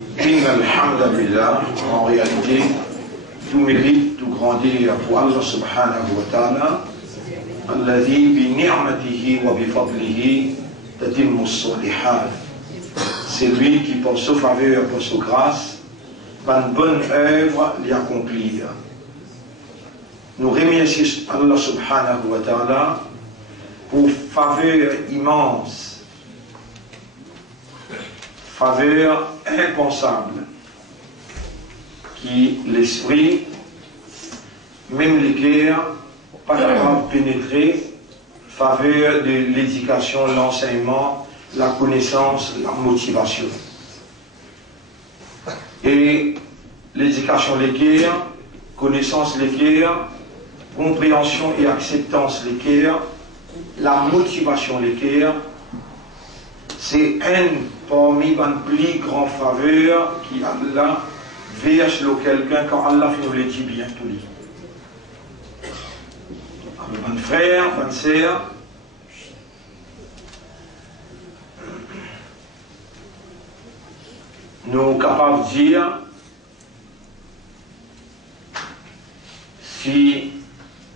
Alhamdulillah, en réalité, tout mérite, tout grandir pour Allah subhanahu wa ta'ala, alladhi bi ni'matihi wa bi fadlihi tatimmu s-salihat. C'est lui qui, pour sa faveur, pour sa grâce, par une bonne œuvre, l'y accomplir. Nous remercions Allah subhanahu wa ta'ala pour faveur immense, faveur impensable, qui l'esprit, même les cœurs, pas capable de pénétrer, faveur de l'éducation, l'enseignement, la connaissance, la motivation. Et l'éducation les cœurs, connaissance les cœurs, compréhension et acceptance les cœurs, la motivation les cœurs, c'est un parmi les plus grandes faveurs qui Allah verse le quelqu'un quand Allah fait nous le dit bien tout lui. Mon frère, mon sœur, nous sommes capables de dire si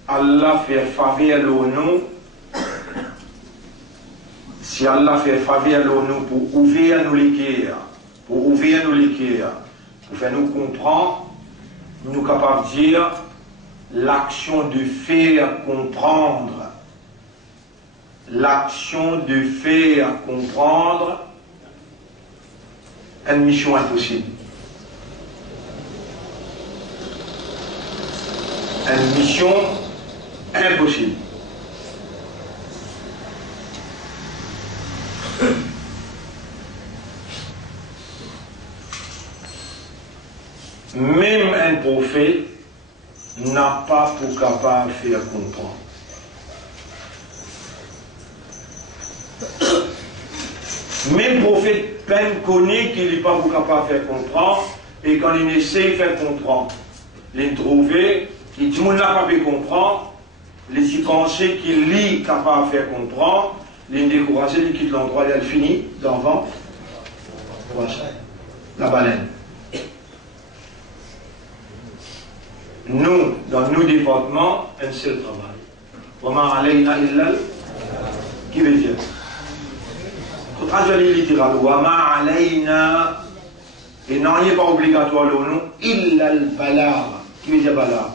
Allah fait faveur à nous, si Allah fait faveur à nous pour ouvrir nous les cœurs, pour faire nous comprendre, nous sommes capables de dire l'action de faire comprendre, une mission impossible. Une mission impossible. Même un prophète n'a pas pour capable de faire comprendre. Même prophète peine connaît qu'il n'est pas pour capable de faire comprendre, et quand il essaie de faire comprendre, il trouve que tout le monde n'a pas pu comprendre, les y penser qu'il est capable de faire comprendre, les décourager, il quitte l'endroit, il finit devant la baleine. Nous, dans nos départements, un seul travail. Wama alayna illal, qui veut dire? Traduire littéral. Wama alayna, et non, il n'est pas obligatoire le nom, illal balar, qui veut dire balar?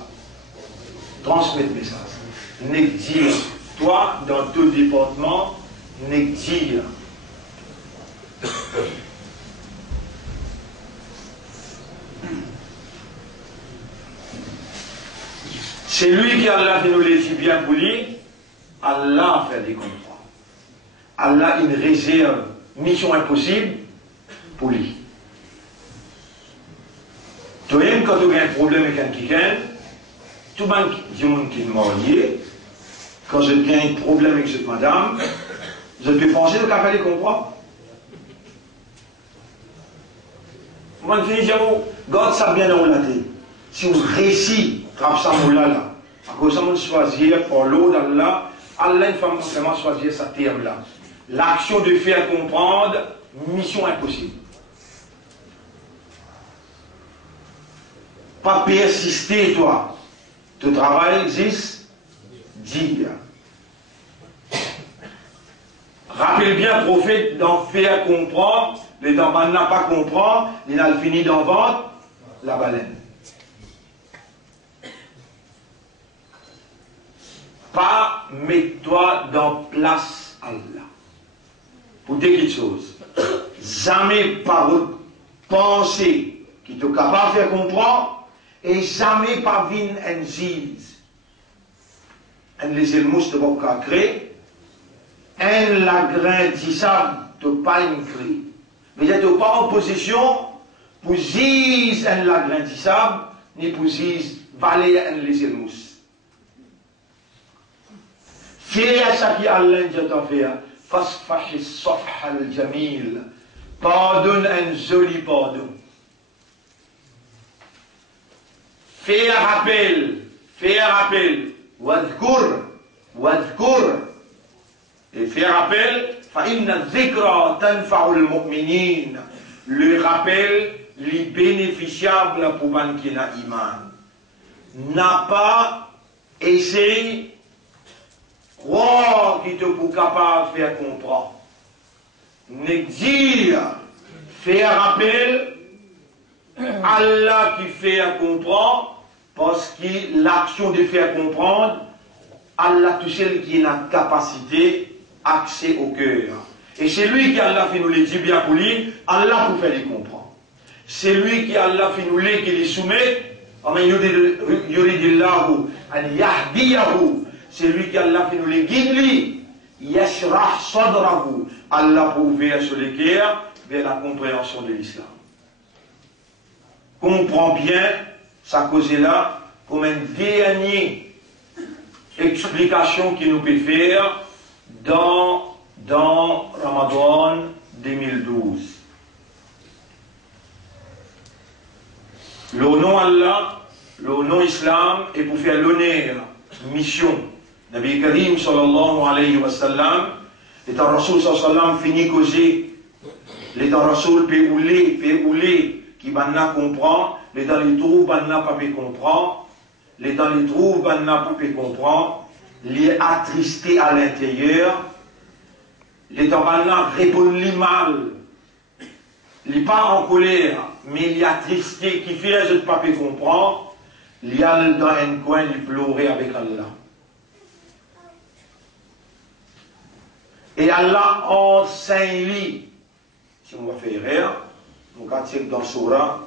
Transmettre message. N'est dire, toi, dans tout département, n'est dire. C'est lui qui Allah fait nous les dit bien pour lui, Allah fait des comprendre. Allah a une réserve, mission impossible pour lui. Toi même quand tu as un problème avec quelqu'un, tout le monde qui est marié, quand je gagne un problème avec cette madame, je peux penser que tu les comprendre. Vous me dites, God ça bien dans la tête. Si vous réussissez, là, à cause de choisir pour l'eau d'Allah, Allah ne fait vraiment choisir sa terme là. L'action de faire comprendre, mission impossible. Pas persister, toi. Ton travail existe, dire. Rappelle bien, prophète, d'en faire comprendre, mais dans n'a pas comprendre, il a fini d'en vendre la baleine. Pas mets-toi dans place Allah. Pour dire quelque chose. Jamais par pensée qui te capable de faire comprendre et jamais par vin en ziz. En les elmous de boca créé, en la grain d'issab de pas une cri. Mais n'êtes pas en position pour ziz en la grain d'issab, ni pour ziz valer en les elmous. Fais ce qui Allah dit faire. Fasfahi safha al-jamil. Pardonne un joli pardon. Fais un rappel. Wadhkur. Et fais un rappel. فإن الذكرى تنفع المؤمنين. le rappel, les bénéficiables pour ban qui n'a iman. N'a pas essayé croire qu'il te pour capable de faire comprendre. Ne dire, faire rappel, Allah qui fait comprendre, parce que l'action de faire comprendre, Allah tout seul qui a la capacité, accès au cœur. Et c'est lui qui Allah fait nous les dire bien pour lui, Allah pour faire les comprendre. C'est lui qui Allah fait nous les qui les soumet, c'est lui qui Allah fait nous les guide, yashrah sadrahu, Allah pour ouvrir sur les cœurs vers la compréhension de l'islam. Comprends bien sa cause là comme une dernière explication qu'il nous peut faire dans Ramadan 2012. Le nom Allah, le nom Islam, est pour faire l'honneur, mission. Nabi Karim sallallahu alayhi wa sallam, l'étant Rasoul sallallahu alayhi wa sallam finit causer, l'étant Rasoul peut rouler, qui banna comprend, l'étant les trous banna pas peut comprendre, l'étant les trous banna pas peut comprendre, les attristé à l'intérieur, l'étant banna répond mal, il n'est pas en colère, mais il y a attristé qui fait les autres pas peut comprendre, il y a dans un coin, il pleurait avec Allah. Et Allah enseigne, si on va faire rire, on va dire dans Surah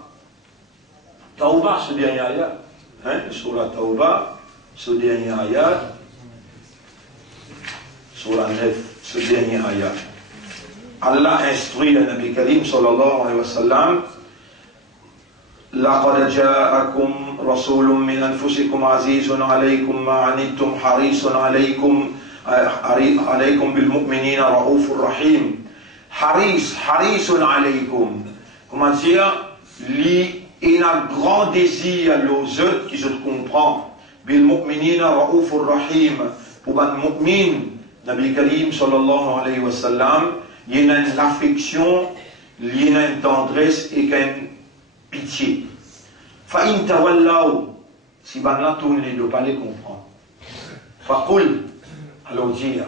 Tauba, ce dernier ayat, Surah Tauba, ce dernier ayat, Surah 9, ce dernier ayat. Allah instruit le Nabi Karim sallallahu alayhi wa sallam, لقد جاءكم رسول من أنفسكم عزيز عليكم ما عنتم حريص عليكم بالمؤمنين رؤوف رحيم. حريص عليكم. Comment dire? Il a un grand désir aux autres qui se comprennent. بالمؤمنين رؤوف رحيم. Pour un mu'min, Nabi Karim sallallahu alayhi wa sallam, il y a une affection, il y a une tendresse et une pitié. Fa'in tawallaw, si ban la tourne les deux, pas les comprendre. Fa'qul, alors dire,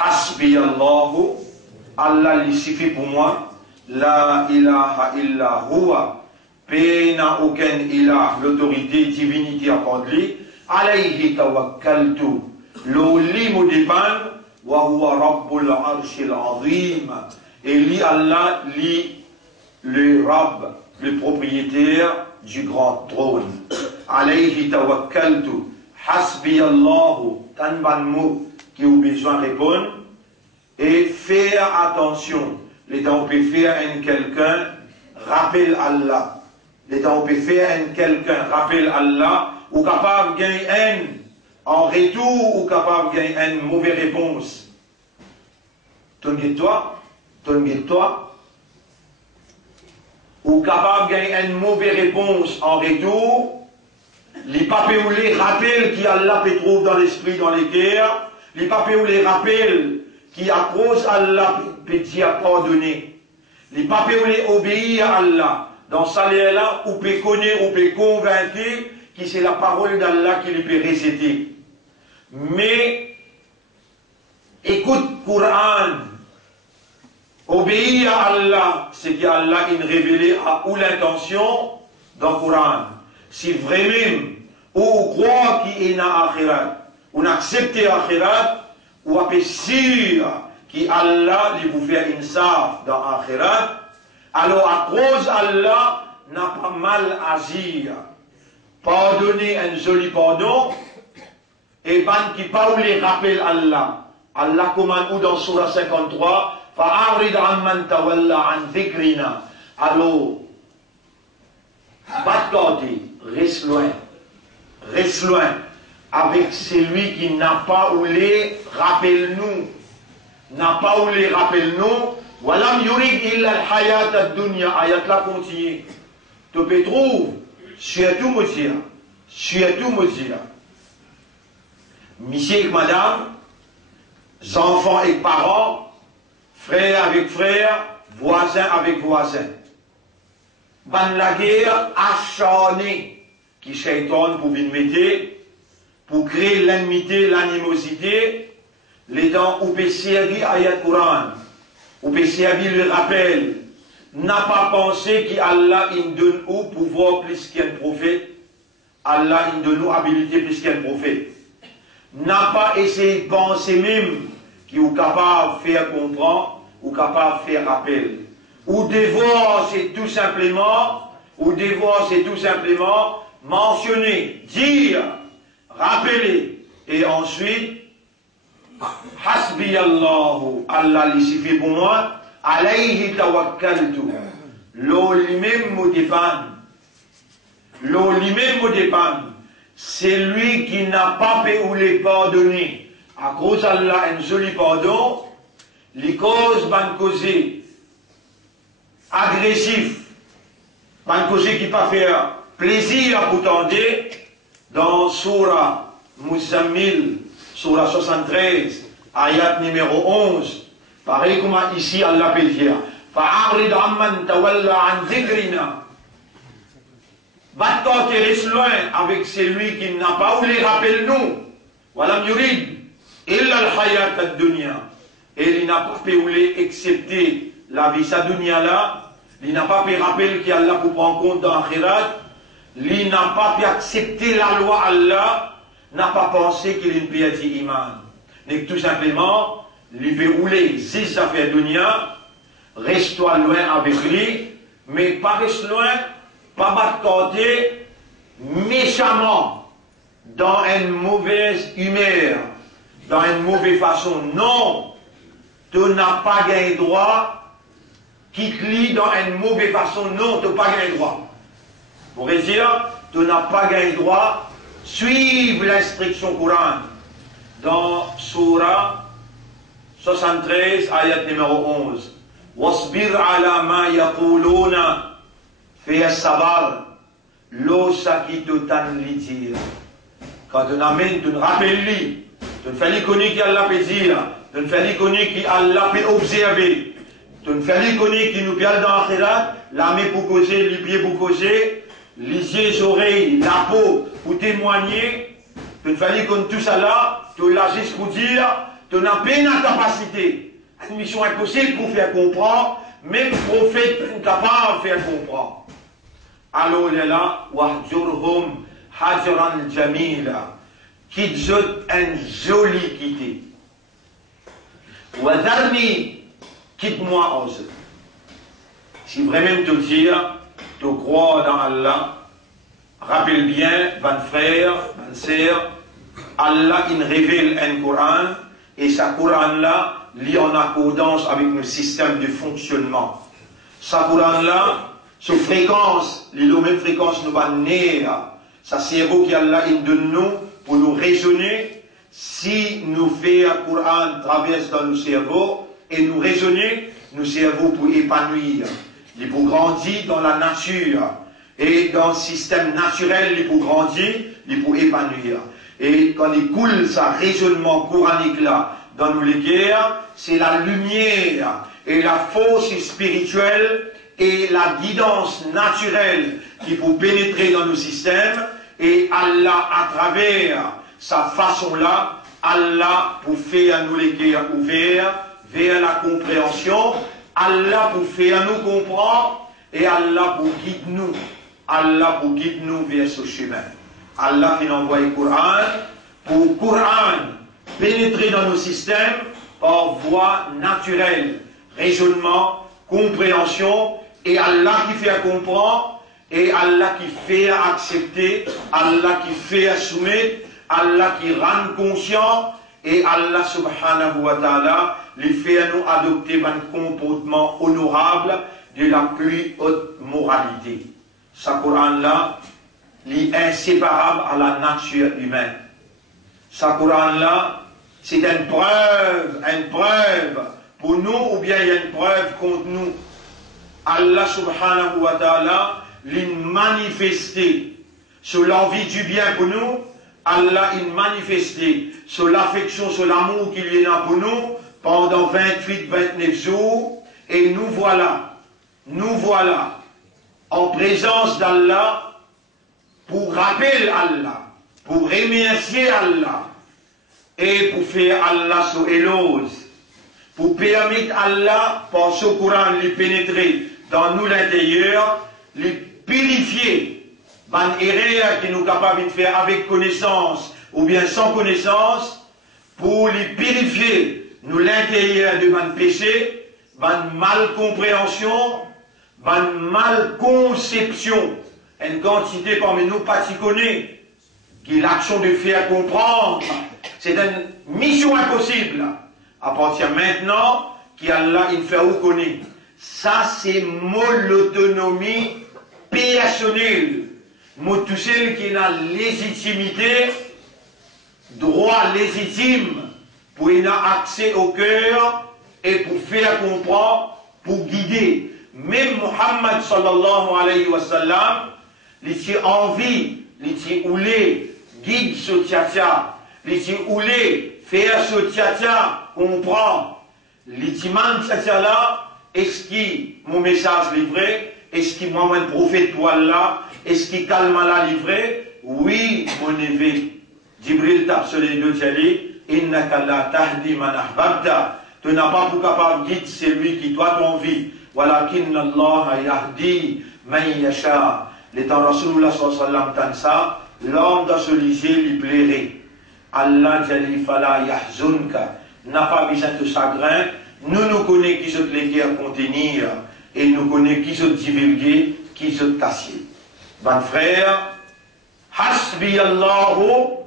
hasbi Allahu, Allah il suffit pour moi, la ilaha illa huwa, paix n'a aucun ilah, l'autorité, divinité accordée, alayhi tawakkaltu, l'olim dépend, wa huwa rabbul arshil azim, et li Allah, li le Rabb, le propriétaire du grand trône. Alayhi tawakkaltu, hasbi Allahu, tan ban mot qui ont besoin de répondre, et faire attention. Les temps on peut faire un quelqu'un, rappelle Allah. Les temps on peut faire un quelqu'un, rappelle Allah, ou capable de gagner un en retour, ou capable de gagner une mauvaise réponse. Ton-toi, ou capable de gagner une mauvaise réponse en retour, les papiers ou les rappels qui Allah peut trouver dans l'esprit, dans les cœurs, les papiers ou les rappels qui à cause Allah peut dire pardonner, les papiers ou les obéir à Allah, dans ça là, ou peut connaître, ou peut convaincre que c'est la parole d'Allah qui les peut réciter. Mais, écoute Coran, obéir à Allah, c'est qu'Allah il révélé à ou l'intention dans le Coran. Si vraiment, ou croit qu'il y a un akhirat, ou accepte l'akhirat, ou est sûr qu'Allah vous fait insaf dans l'akhirat, alors à cause d'Allah n'a pas mal agir. Pardonner un joli pardon, et ban qui pas ou les rappelle Allah. Allah commande ou dans Surah 53, فَأَعْرِضْ عَمَّنْ تَوَلَّى عَنْ ذِكْرِنَا. Alors, bat-côté, reste loin, avec celui qui n'a pas ou les rappelle-nous, وَلَمْ يُرِدْ إِلَّا الْحَيَاةَ الدُّنْيَا. Ayat là continue. Tu peux trouver, surtout me dire, monsieur et madame, enfants et parents, frère avec frère, voisin avec voisin. Ban la guerre acharnée qui shaitan pour venir mettre, pour créer l'enmité, l'animosité, les temps où peut servir ayat Coran, où peut servir le rappel, n'a pas pensé qu'Allah il donne au pouvoir plus qu'un prophète, Allah il donne nous habilité plus qu'un prophète. N'a pas essayé de penser même qu'il est capable de faire comprendre, ou capable de faire rappel. Ou devoir c'est tout simplement, mentionner, dire, rappeler, et ensuite, Hasbi Allahu, Allah il suffit pour moi, alayhi tawakkaltu. L'eau lui-même me dépend. C'est lui qui n'a pas pu ou les pardonner. À cause d'Allah, un joli pardon, les causes van causer agressif, van causer qui pas faire plaisir pour tendre, dans Surah Muzammil, Surah 73, ayat numéro 11, pareil comme ici Allah peut dire, fa'arid amman tawalla an dhikrina. Va-t'en reste loin avec celui qui n'a pas ou les rappelle nous. Walam yurid illa al-hayat ad-dunya. Et il n'a pas pu accepter la vie sa dunya là. Il n'a pas pu rappeler qu'Allah pour prendre compte dans l'akhirat. Il n'a pas pu accepter la loi Allah. N'a pas pensé qu'il est une pièce iman. Mais tout simplement, il veut rouler si ça fait dunya. Reste-toi loin avec lui. Mais pas reste loin. Pas battre méchamment, dans une mauvaise humeur, dans une mauvaise façon. Non, tu n'as pas gagné droit, quitte-lui dans une mauvaise façon. Non, tu n'as pas gagné droit. Pour dire, tu n'as pas gagné droit, suivre l'instruction courante. Dans Surah 73, ayat numéro 11. Wasbir ala ma yaquluna. Fais savoir, l'eau ça qui te t'en dire. Quand tu amènes, tu rappelles lui, tu ne fais l'iconique qu'Allah peut dire, tu ne fais l'iconique qu'Allah peut observer, tu ne fais l'iconique qui nous perd dans l'akhirat, la main pour causer, les pieds pour causer, les yeux, les oreilles, la peau pour témoigner, tu ne fais l'iconique tout ça là, tu l'as juste pour dire, tu n'as pas la capacité. Une mission impossible pour faire comprendre, même prophète n'est capable de faire comprendre. Alors il est là, wahjurhum hajran jamila, quitte un joli quitté. Wadarni, quitte-moi en eux. Si vraiment te dire, tu crois dans Allah, rappelle bien, van frère, van sœur, Allah il révèle un Coran, et ce Coran là, lit en accordance avec nos systèmes de fonctionnement. Ce Coran là, sur fréquence, les mêmes fréquences nous va naître. Ça c'est beau qu'Allah donne nous pour nous raisonner. Si nous faisons un Coran traverse dans nos cerveaux et nous raisonner, nos cerveaux pour épanouir, les pour grandir dans la nature et dans le système naturel, les pour grandir, les pour épanouir. Et quand il coule ça raisonnement coranique là dans nos guerres, c'est la lumière et la force spirituelle et la guidance naturelle qui peut pénétrer dans nos systèmes, et Allah, à travers sa façon-là, Allah pour faire nous les cœurs ouverts vers la compréhension, Allah pour faire nous comprendre, et Allah pour guider nous, Allah pour guider nous vers ce chemin. Allah qui envoie le Coran, pour Coran pénétrer dans nos systèmes par voie naturelle, raisonnement, compréhension, et Allah qui fait comprendre, et Allah qui fait accepter, Allah qui fait soumettre, Allah qui rend conscient, et Allah subhanahu wa ta'ala lui fait nous adopter un comportement honorable de la plus haute moralité. Ce Coran-là, est inséparable à la nature humaine. Ce Coran-là, c'est une preuve pour nous, ou bien il y a une preuve contre nous. Allah subhanahu wa ta'ala l'a manifesté sur l'envie du bien pour nous. Allah l'a manifesté sur l'affection, sur l'amour qu'il y a pour nous pendant 28-29 jours. Et nous voilà en présence d'Allah pour rappeler Allah, pour remercier Allah et pour faire Allah son éloge, pour permettre Allah, par ce Coran, de pénétrer dans nous l'intérieur, de purifier, les erreurs qui nous sommes capables de faire avec connaissance ou bien sans connaissance, pour les purifier, nous l'intérieur de nos péchés, nos mal compréhension, nos mal conception, une quantité parmi nous pas s'y connaît, qui est l'action de faire comprendre. C'est une mission impossible. À partir maintenant, qu'Allah il fait reconnaître. Ça, c'est l'autonomie personnelle. Moi, tout seul qui a légitimité, droit légitime, pour avoir accès au cœur et pour faire comprendre, pour guider. Même Muhammad sallallahu alayhi wa sallam, il a envie, il a oulé, guide ce tcha-tcha, il a oulé, faire ce tcha-tcha, comprendre. L'itiman tcha-tcha là, est-ce que mon message livré, est-ce que moi, mon prophète, toi là, est-ce que calme la livré? Oui, mon évêque. Jibril tape sur les deux dialogues, innaka la tahdi man ahbabta. Tu n'as pas pour capable de guider celui qui toi ton vie. Walakin Allah yahdi man yasha. L'étant Rasulullah sallallahu alayhi wa sallam, l'homme dans ce lycée lui plairait. Allah jali fala yahzunka. N'a pas besoin de chagrin. Nous connaissons qui se les contenir et nous connaissons qui se divulguer, qui se casser. Bon frère, hasbi Allahu.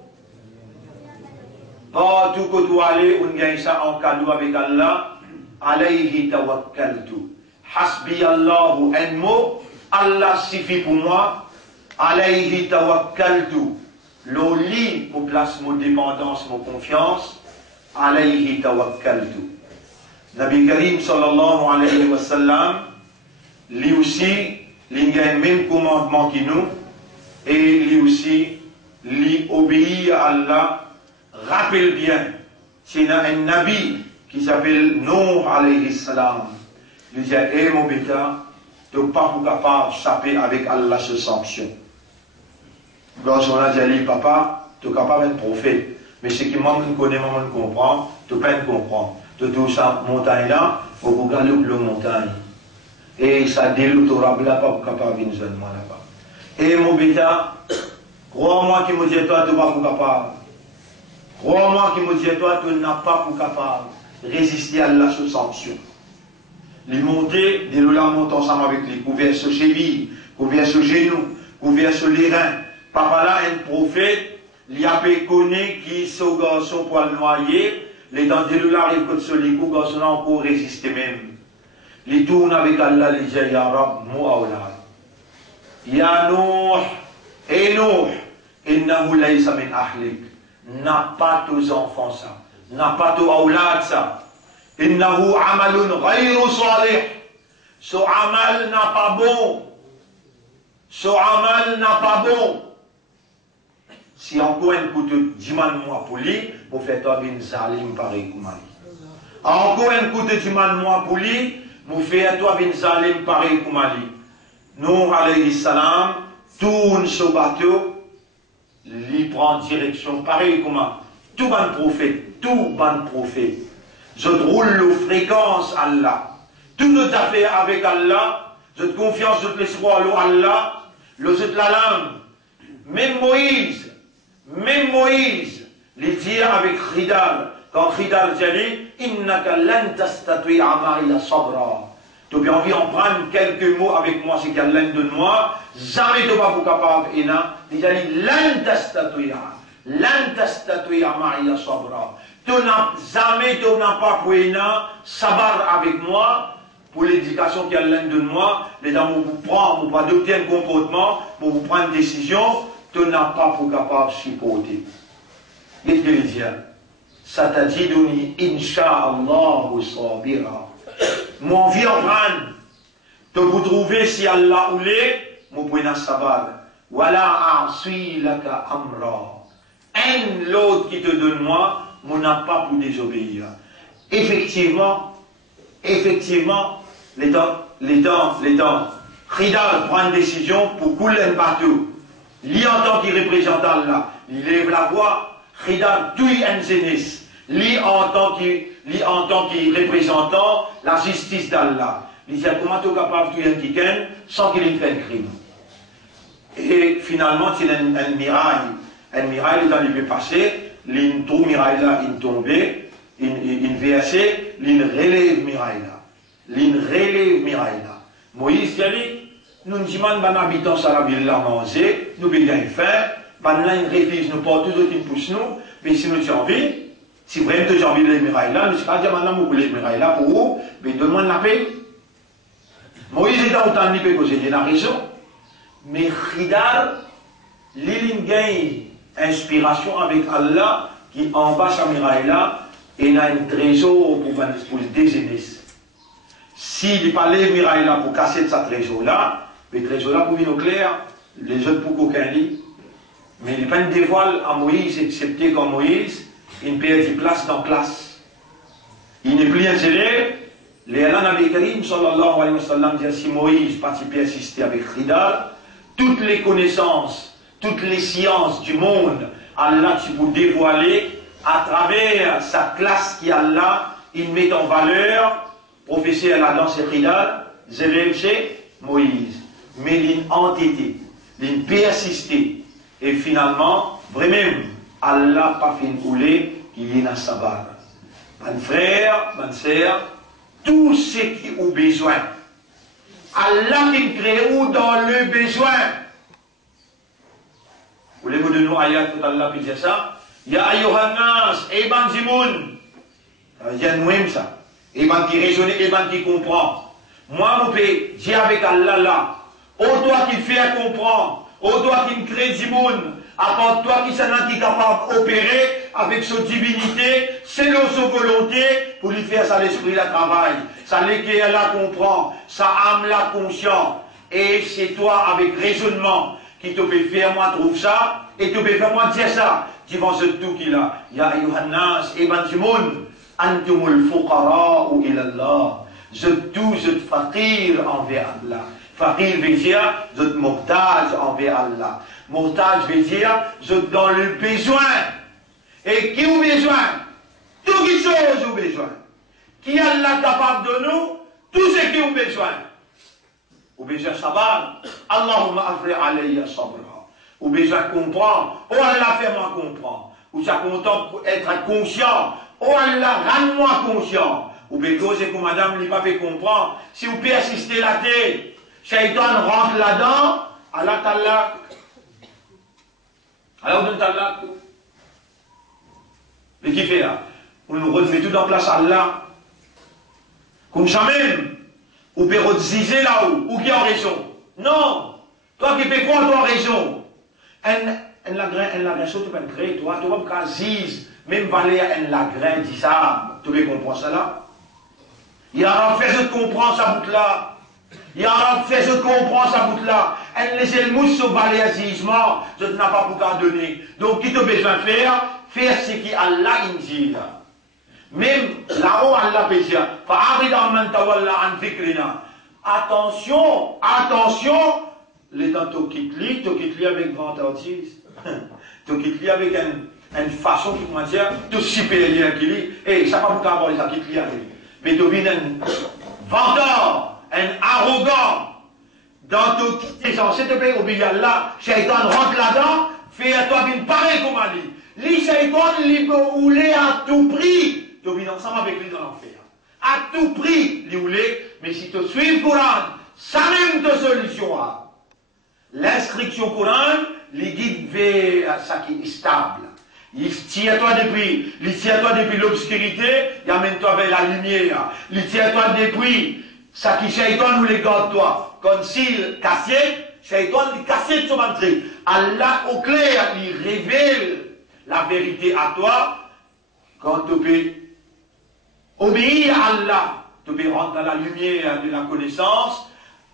Partout que tu allais, on gagne ça en cadeau avec Allah. Alayhi tawakkaltu. Hasbi Allahu, un mot. Allah suffit pour moi. Alayhi tawakkaltu. L'oli pour place mon dépendance, mon confiance. Alayhi tawakkaltu. Nabi Karim sallallahu alayhi wa sallam, lui aussi, il a le même commandement que nous. Et lui aussi, lui obéit à Allah. Rappelle bien, c'est un nabi qui s'appelle Nuh alayhi salam. Il dit, hé mon bêta, tu n'es pas capable de saper avec Allah ce sanction. Lorsqu'on a dit, papa, tu es capable d'être prophète. Mais ce qui moi, je connais, moi, je comprends, tu ne peux pas comprendre. Tu tout ça, montagne là, il faut regarder le montagne. Et ça déloute au rab là, pas capable de venir là-bas. Et mon bêta, crois-moi qui me dit, toi, tu n'es pas capable. Crois-moi qui me dit, toi, tu n'as pas pour capable de résister à la sanction. Les montées, des là montent ensemble avec les couverts sur cheville, couverts sur genoux, couverts sur les reins. Papa là, un prophète, il a connu qui sont garçons pour le noyer, les dents de là arrivent sur les coups, garçons là encore résister même. Les tournent avec Allah, les dit, Ya Rab, Mu'awla. Ya Nuh, et Nuh, innahu laysa min ahlik. N'a pas tous enfants ça, n'a pas tous aoulad ça. Innahu amalun ghayru salih. Ce amal n'a pas bon. Ce amal n'a pas bon. Si encore un coup de 10 mois pour lui, pour faire toi bin salim pareil comme lui. Encore un coup de 10 mois pour lui, pour faire toi bin salim pareil comme lui. Nous, alayhi salam, tourne ce bateau. Il prend direction pareil comment tout bon prophète, je roule aux fréquences Allah, tout notre affaire avec Allah, je te confiance, je te laisse voir Allah, je te la langue. Même Moïse, il dit avec Khidar, quand Khidar dit, innaka lan tastati amari sabra. Tu as bien envie d'en prendre quelques mots avec moi, c'est qu'Allah donne moi, jamais tu ne vas pas capable, il dit, lan tastatuya ma'iya sabra. Tu n'as jamais, tu n'as pas pour sabar avec moi, pour l'éducation qu'Allah donne moi, les gens vous prendre, vous pas adopter un comportement, pour vous prendre une décision, tu n'as pas pour capable de supporter. Qu'est-ce qu'il dit? Satajiduni insha'Allah sabira. Mon vie en prendre, te vous trouver si Allah ou les, mon point sabar. Voilà asui laka amra. Un l'autre qui te donne moi, mon n'a pas pour désobéir. Effectivement, les temps. Khidal prend une décision pour couler un bateau. Lui, en tant qu'il représente Allah, il lève la voix. Khidal tue un zénis. Lui, en tant qu'il représentant la justice d'Allah. Il dit comment tu es capable de tuer un kiken sans qu'il ait fait un crime. Et finalement, c'est un mirail dans le passé, il trou mirail là, il tombé, il versé, il relève mirail là. Moïse dit, nous disons, ben habitants à la ville là, manger, nous bien faire, ben là, ils réfléchissent, nous portons tous qui poussent nous, mais si nous avons envie, si vraiment tu as envie de les mirailles là, nous allons dire maintenant, vous voulez les mirailles là pour vous, mais donne-moi la paix. Moïse est dans autant de paix que j'ai la raison, mais Khidar, il gagne inspiration avec Allah qui envoie sa miraille là et il a un trésor pour le désigner. S'il n'est pas les mirailles là pour casser ce trésor là, le trésor là pour venir au clair, les autres pour qu'aucun lit. Mais il n'est pas une dévoile à Moïse, excepté qu'en Moïse, il perd des places dans classe. Il n'est plus un zélé. Les Nabi Karim sallallahu alayhi wa sallam dit si Moïse participait assister avec Khidar, toutes les connaissances, toutes les sciences du monde, Allah tu peux dévoiler à travers sa classe qui Allah, il met en valeur, professeur Allah dans ses Khidar, c'est Moïse. Mais il a entêté, il a persisté. Et finalement, vraiment, Allah n'a pas fait une coulée qui est dans sa barre. Mon frère, ma sœur, tout ce qui ont besoin, Allah qui crée où dans le besoin. Voulez-vous de nous ayat tout Allah qui dit ça? Ya ayyuhannas, eban zimoun. Il y a nous ça. Eban qui raisonne, eban qui comprend. Moi, mon père, dis avec Allah là. Ô toi qui fais comprendre. Ô toi qui me crée zimoun. À toi qui s'en est capable d'opérer avec sa divinité, c'est sa volonté pour lui faire ça l'esprit la travail. Ça l'équerre la comprend, sa âme la conscient. Et c'est toi avec raisonnement qui te fait faire moi trouve ça et te fait faire moi dire ça. Devant ce tout qu'il a. Ya ayyuhannas ebantimun antumul fuqara ou ilallah. Je tout je fakir envers Allah. Fakir veut dire je mortage envers Allah. Mortage veut dire je dans le besoin. Et qui a besoin? Tout qui chose a besoin. Qui est Allah capable de nous? Tout ce qui a besoin. Ou besoin de savoir. Allahumma afri alayya sabra. Ou besoin de comprendre. Oh Allah, fais-moi comprendre. Ou ça content pour être conscient. Oh Allah, rends-moi conscient. Ou bien cause que madame n'a pas fait comprendre. Si vous persistez la tête, Shaitan rentre là-dedans, Allah t'Allah. Alors vous donne t'Allah tout. Mais qui fait là? On nous remet tout en place Allah. Comme ça même. Ou peut redisiser là-haut. Ou qui a raison? Non. Toi qui fais quoi, toi raison? En la grain, tu peux créer, toi, tu vas me casser, même valer en la grain, dit ça, tu veux comprendre ça là? Il a fait de comprendre sa bout là. Il a fait de comprendre sa bout là. En les elmous sur valer à jugement, je n'ai pas pour qu'à donner. Donc, qui te besoin de faire? Faire ce qui Allah dit là. Même là-haut, Allah peut dire, attention, attention, les temps tu quittes avec grand artiste. Tu quittes avec une façon qui m'a dit, tout supérieur qui lit, et ça va pas avoir les gens qui lit avec. Mais tu viens un vendeur, un arrogant, dans tout tes gens, s'il te plaît, obéis à Allah, Shaitan rentre là-dedans, fais à toi une pareille comme on dit. Les Shaitan, il peut rouler à tout prix. Tu viens ensemble avec lui dans l'enfer. À tout prix, il rouler, mais si tu suis le Coran, ça même te solution. L'instruction Coran, les guide vers ça qui est stable. Il tire toi depuis l'obscurité, il amène-toi vers la lumière. Il tire toi depuis ça qui Shaitan nous les garde toi. Comme s'il cassait, Shaitan il cassait son entrée. Allah au clair, il révèle la vérité à toi. Quand tu peux obéir à Allah, tu peux rentrer dans la lumière de la connaissance.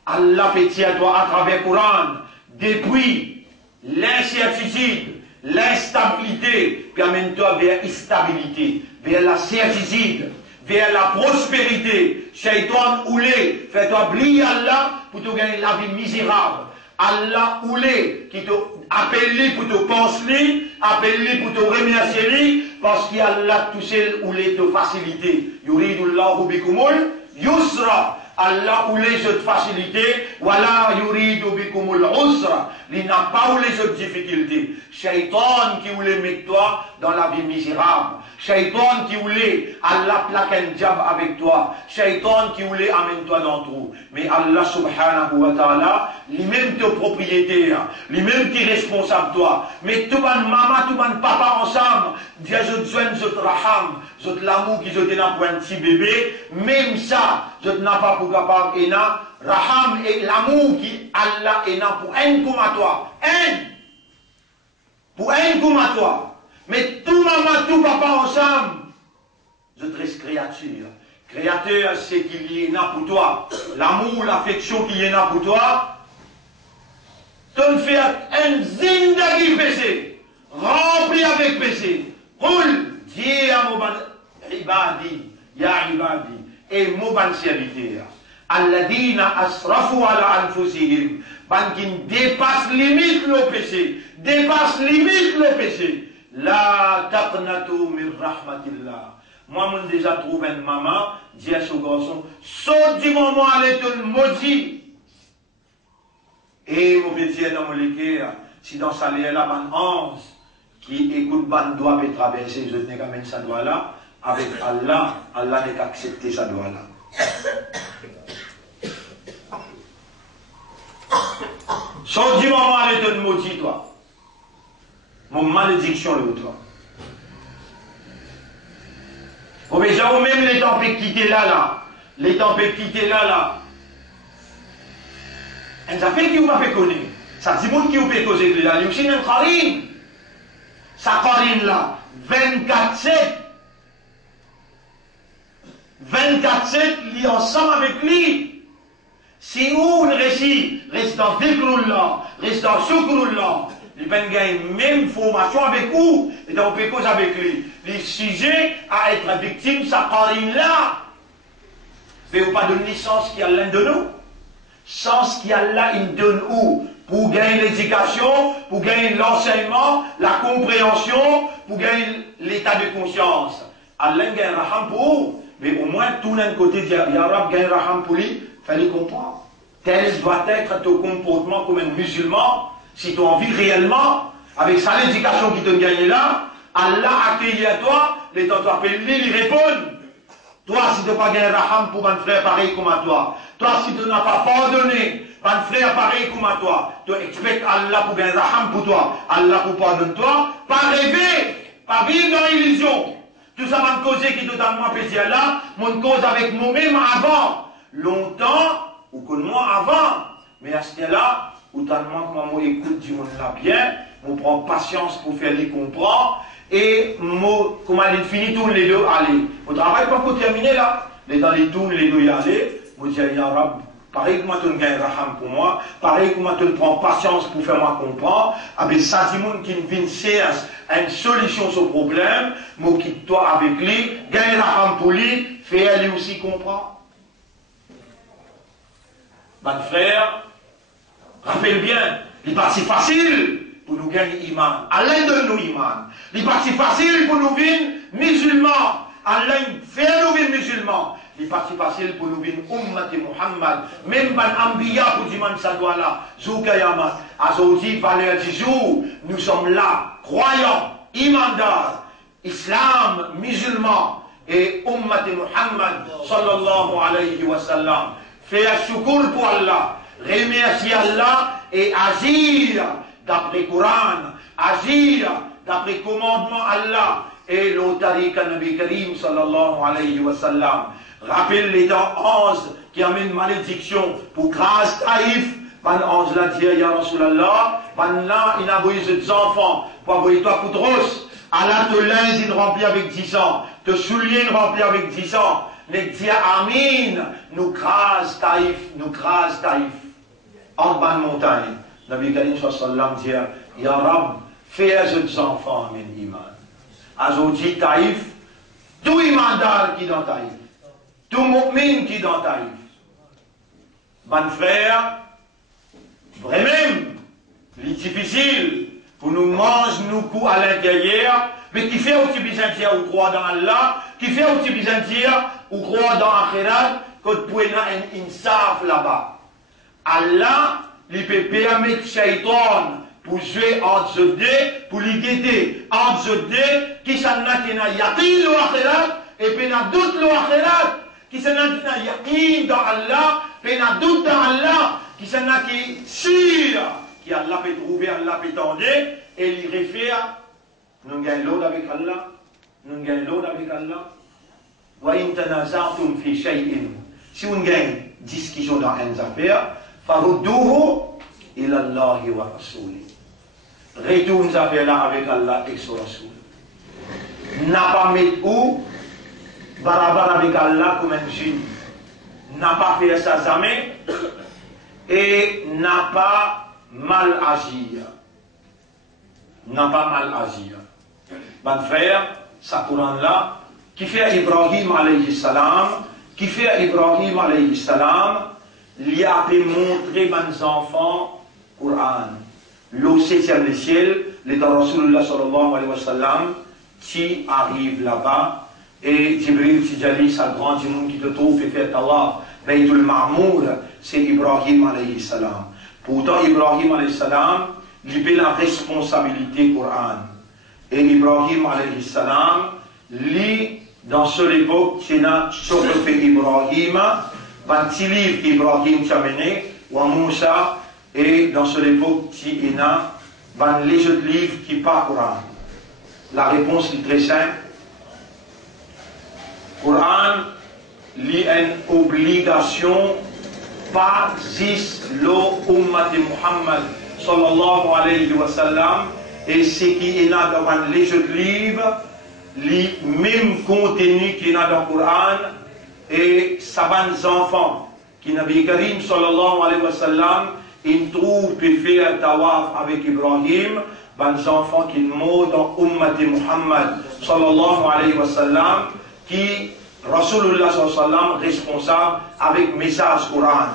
Allah fait tirer toi à travers le Coran depuis l'incertitude, l'instabilité, puis amène-toi vers la stabilité, vers la certitude, vers la prospérité. Shaitan oulé, fais-toi oublier Allah pour te gagner la vie misérable. Allah oulé, qui te appelle pour te penser, appelle pour te remercier, parce qu'Allah tout seul oulé te faciliter. Yuridullahu bikumul yusra. Allah ou les autres facilités, voilà yuridu bikumul usra, il n'a pas ou les autres difficultés. Shaitan qui voulait mettre toi dans la vie misérable. Shaitan qui voulait Allah plaque un diable avec toi. Shaitan qui voulait amène toi dans le trou. Mais Allah subhanahu wa ta'ala, lui-même te propriétaire, lui-même qui est responsable toi. Mais tout le maman, tout le papa ensemble, Dieu je soigne, je te raham, je te l'amour qui je te n'a pour un petit bébé, même ça, je te n'ai pas pour capable et n'a, raham et l'amour qui Allah est n'a pour un comme à toi. Pour un comme à toi. Mais tout maman, tout papa ensemble, je te reste créature. Créateur, c'est qu'il y en a pour toi. L'amour, l'affection qu'il y en a pour toi. Tu me fais un zindagi péché, rempli avec péché. Roule, dis à mon ibadi, ya ibadi, et mon ban serviteur. Alladina asrafu ala anfusihim. Ban qui dépasse limite le péché, dépasse limite le péché. La taqnatu min rahmatillah. Moi, j'ai déjà trouvé une maman, dit à ce garçon, saute du moment à l'étoile maudit. Et mon petit dans mon légué, si dans sa lèvre là, ban 11, qui écoute ban doigt et traverser, je n'ai qu'à mettre sa doigt là, avec Allah, Allah n'est qu'à accepter sa doigt là. Saute du moment à l'étoile maudit, toi. Mon malédiction le toi. Oh, mais j'avoue même les tempêtes qui étaient là. Les tempêtes qui étaient là. Et ça fait qui vous m'a fait connaître. Ça dit monde qui vous fait causer là. Il y a aussi une Karine. Sa Karine là. 24/7. 24/7, il est ensemble avec lui. Si où on reste dans Dhikrullah, reste dans Shukrullah. Il peut gagner même formation avec vous, et on peut cause avec lui. Les sujets à être victime, ça parle là. Mais vous pas donner sens qui a l'un de nous. Sens qui a là, il donne où? Pour gagner l'éducation, pour gagner l'enseignement, la compréhension, pour gagner l'état de conscience. Allah gagne raham pour vous, mais au moins tout d'un côté, Yarab gagne raham pour lui, il fallait comprendre. Tel doit être ton comportement comme un musulman. Si tu as envie réellement, avec sa l'éducation qui te gagne là, Allah accueille à toi, les temps t'appelles lui répondent. Toi, si tu n'as pas gagné raham pour un frère pareil comme à toi, toi, si tu n'as pas pardonné un frère pareil comme à toi, tu expectes Allah pour gagner raham pour toi, Allah pour pardonner toi, pas rêver, pas vivre dans l'illusion. Tout ça m'a causé qui totalement plaisir là, mon cause avec moi-même avant, longtemps, ou que moi avant, mais à ce là ou tellement que moi écoute du monde là bien, je prends patience pour faire les comprendre, et moi, comment il finit tous les deux, allez. Mon travail pas pour terminer là, mais dans les tours, les deux y aller, je dis, ya Rab, pareil que moi tu gagnes raham pour moi, pareil que moi tu prends patience pour faire moi comprendre, avec ça, du monde qui vient chercher une solution sur le problème, moi quitte toi avec lui, gagne raham pour lui, fais lui aussi comprendre. Mon frère, rappelle bien, il n'est pas si facile pour nous gagner iman. Allah donne nous iman. Il n'est pas si facile pour nous venir musulmans. Allah fait nous venir musulmans. Il n'est pas si facile pour nous venir ummat Muhammad. Même ban ambiya pour dire ça doit là. Zoukayamat. Azouti, valeur du jour. Nous sommes là, croyants, imandars, islam, musulmans et ummat Muhammad sallallahu alayhi wa sallam. Fais un shukr pour Allah. Remercier Allah et agir d'après le Coran, agir d'après le commandement Allah et l'autarika Nabi Karim sallallahu alayhi wa sallam. Rappelle les temps 11 qui amène malédiction pour grâce Taïf. Ban 11 l'a dit, ya Rasulallah, ban là, il a envoyé ses enfants pour envoyer toi pour Dros. Allah te linge, il remplit avec 10 ans. Te soulier, il remplit avec 10 ans. Les dire Amin, nous grâce Taïf, nous grâce Taïf. En bas de montagne, Nabi Karim sallam dit, Ya Rab, fais à ces enfants, Amin Iman. Azouti Taïf, tout imandal qui dans Taïf, tout mu'min qui dans Taïf. Bon frère, vraiment, il est difficile pour nous manger nous coups à l'intérieur, mais qui fait aussi besoin de dire ou croire dans Allah, qui fait aussi besoin de dire ou croire dans Akhirat, que vous pouvez avoir une insaf là-bas. Allah, il peut permettre Shaitan pour jouer entre eux deux, pour les guider entre eux deux, qui s'en a qui n'a yaqin ou Akhirat, et puis n'a doute ou Akhirat, qui s'en a qui n'a yaqin dans Allah, puis n'a doute dans Allah, qui s'en a qui sûr, qui Allah peut trouver, Allah peut tendre, et il réfère, nous gagnons l'autre avec Allah, nous gagnons l'autre avec Allah. Wa in tanaza'tum fi shay'in. Si on gagne discussion dans une affaire, farudduhu ila Allah wa Rasuli. Retourne ces affaires-là avec Allah et son Rasoul. N'a pas mis où, barabar avec Allah comme un génie. N'a pas fait ça jamais et n'a pas mal agir. N'a pas mal agir. Bon frère, ça Coran-là, qui fait Ibrahim alayhi salam, qui fait Ibrahim alayhi salam, il a pu montrer aux enfants Coran. Le 7e ciel, l'état Rasulullah sallallahu alayhi wa sallam, qui arrive là-bas, et Jibril Tijali, sa grande monde qui te trouve et fait Allah, Baytul Ma'mour, c'est Ibrahim alayhi salam. Pourtant, Ibrahim alayhi salam, il a la responsabilité Coran. Et Ibrahim alayhi salam, lui, dans cette époque, c'est un fait Ibrahim, un petit livre qu'Ibrahim a mené, ou un Moussa, et dans cette époque, il y a un léger livre qui parle Coran. La réponse est très simple. Coran, il y a une obligation, pas juste l'ummat de Muhammad, sallallahu alayhi wa sallam, et ce qui est dans un léger livre, le même contenu qu'il y a dans le Coran, et savants enfants, qui Nabi Karim sallallahu alayhi wa sallam, ils trouvent peut faire tawaf avec Ibrahim, les enfants qui sont dans l'ummat de Muhammad sallallahu alayhi wa sallam, qui Rasulullah sallallahu alayhi wa sallam responsable avec le message Coran.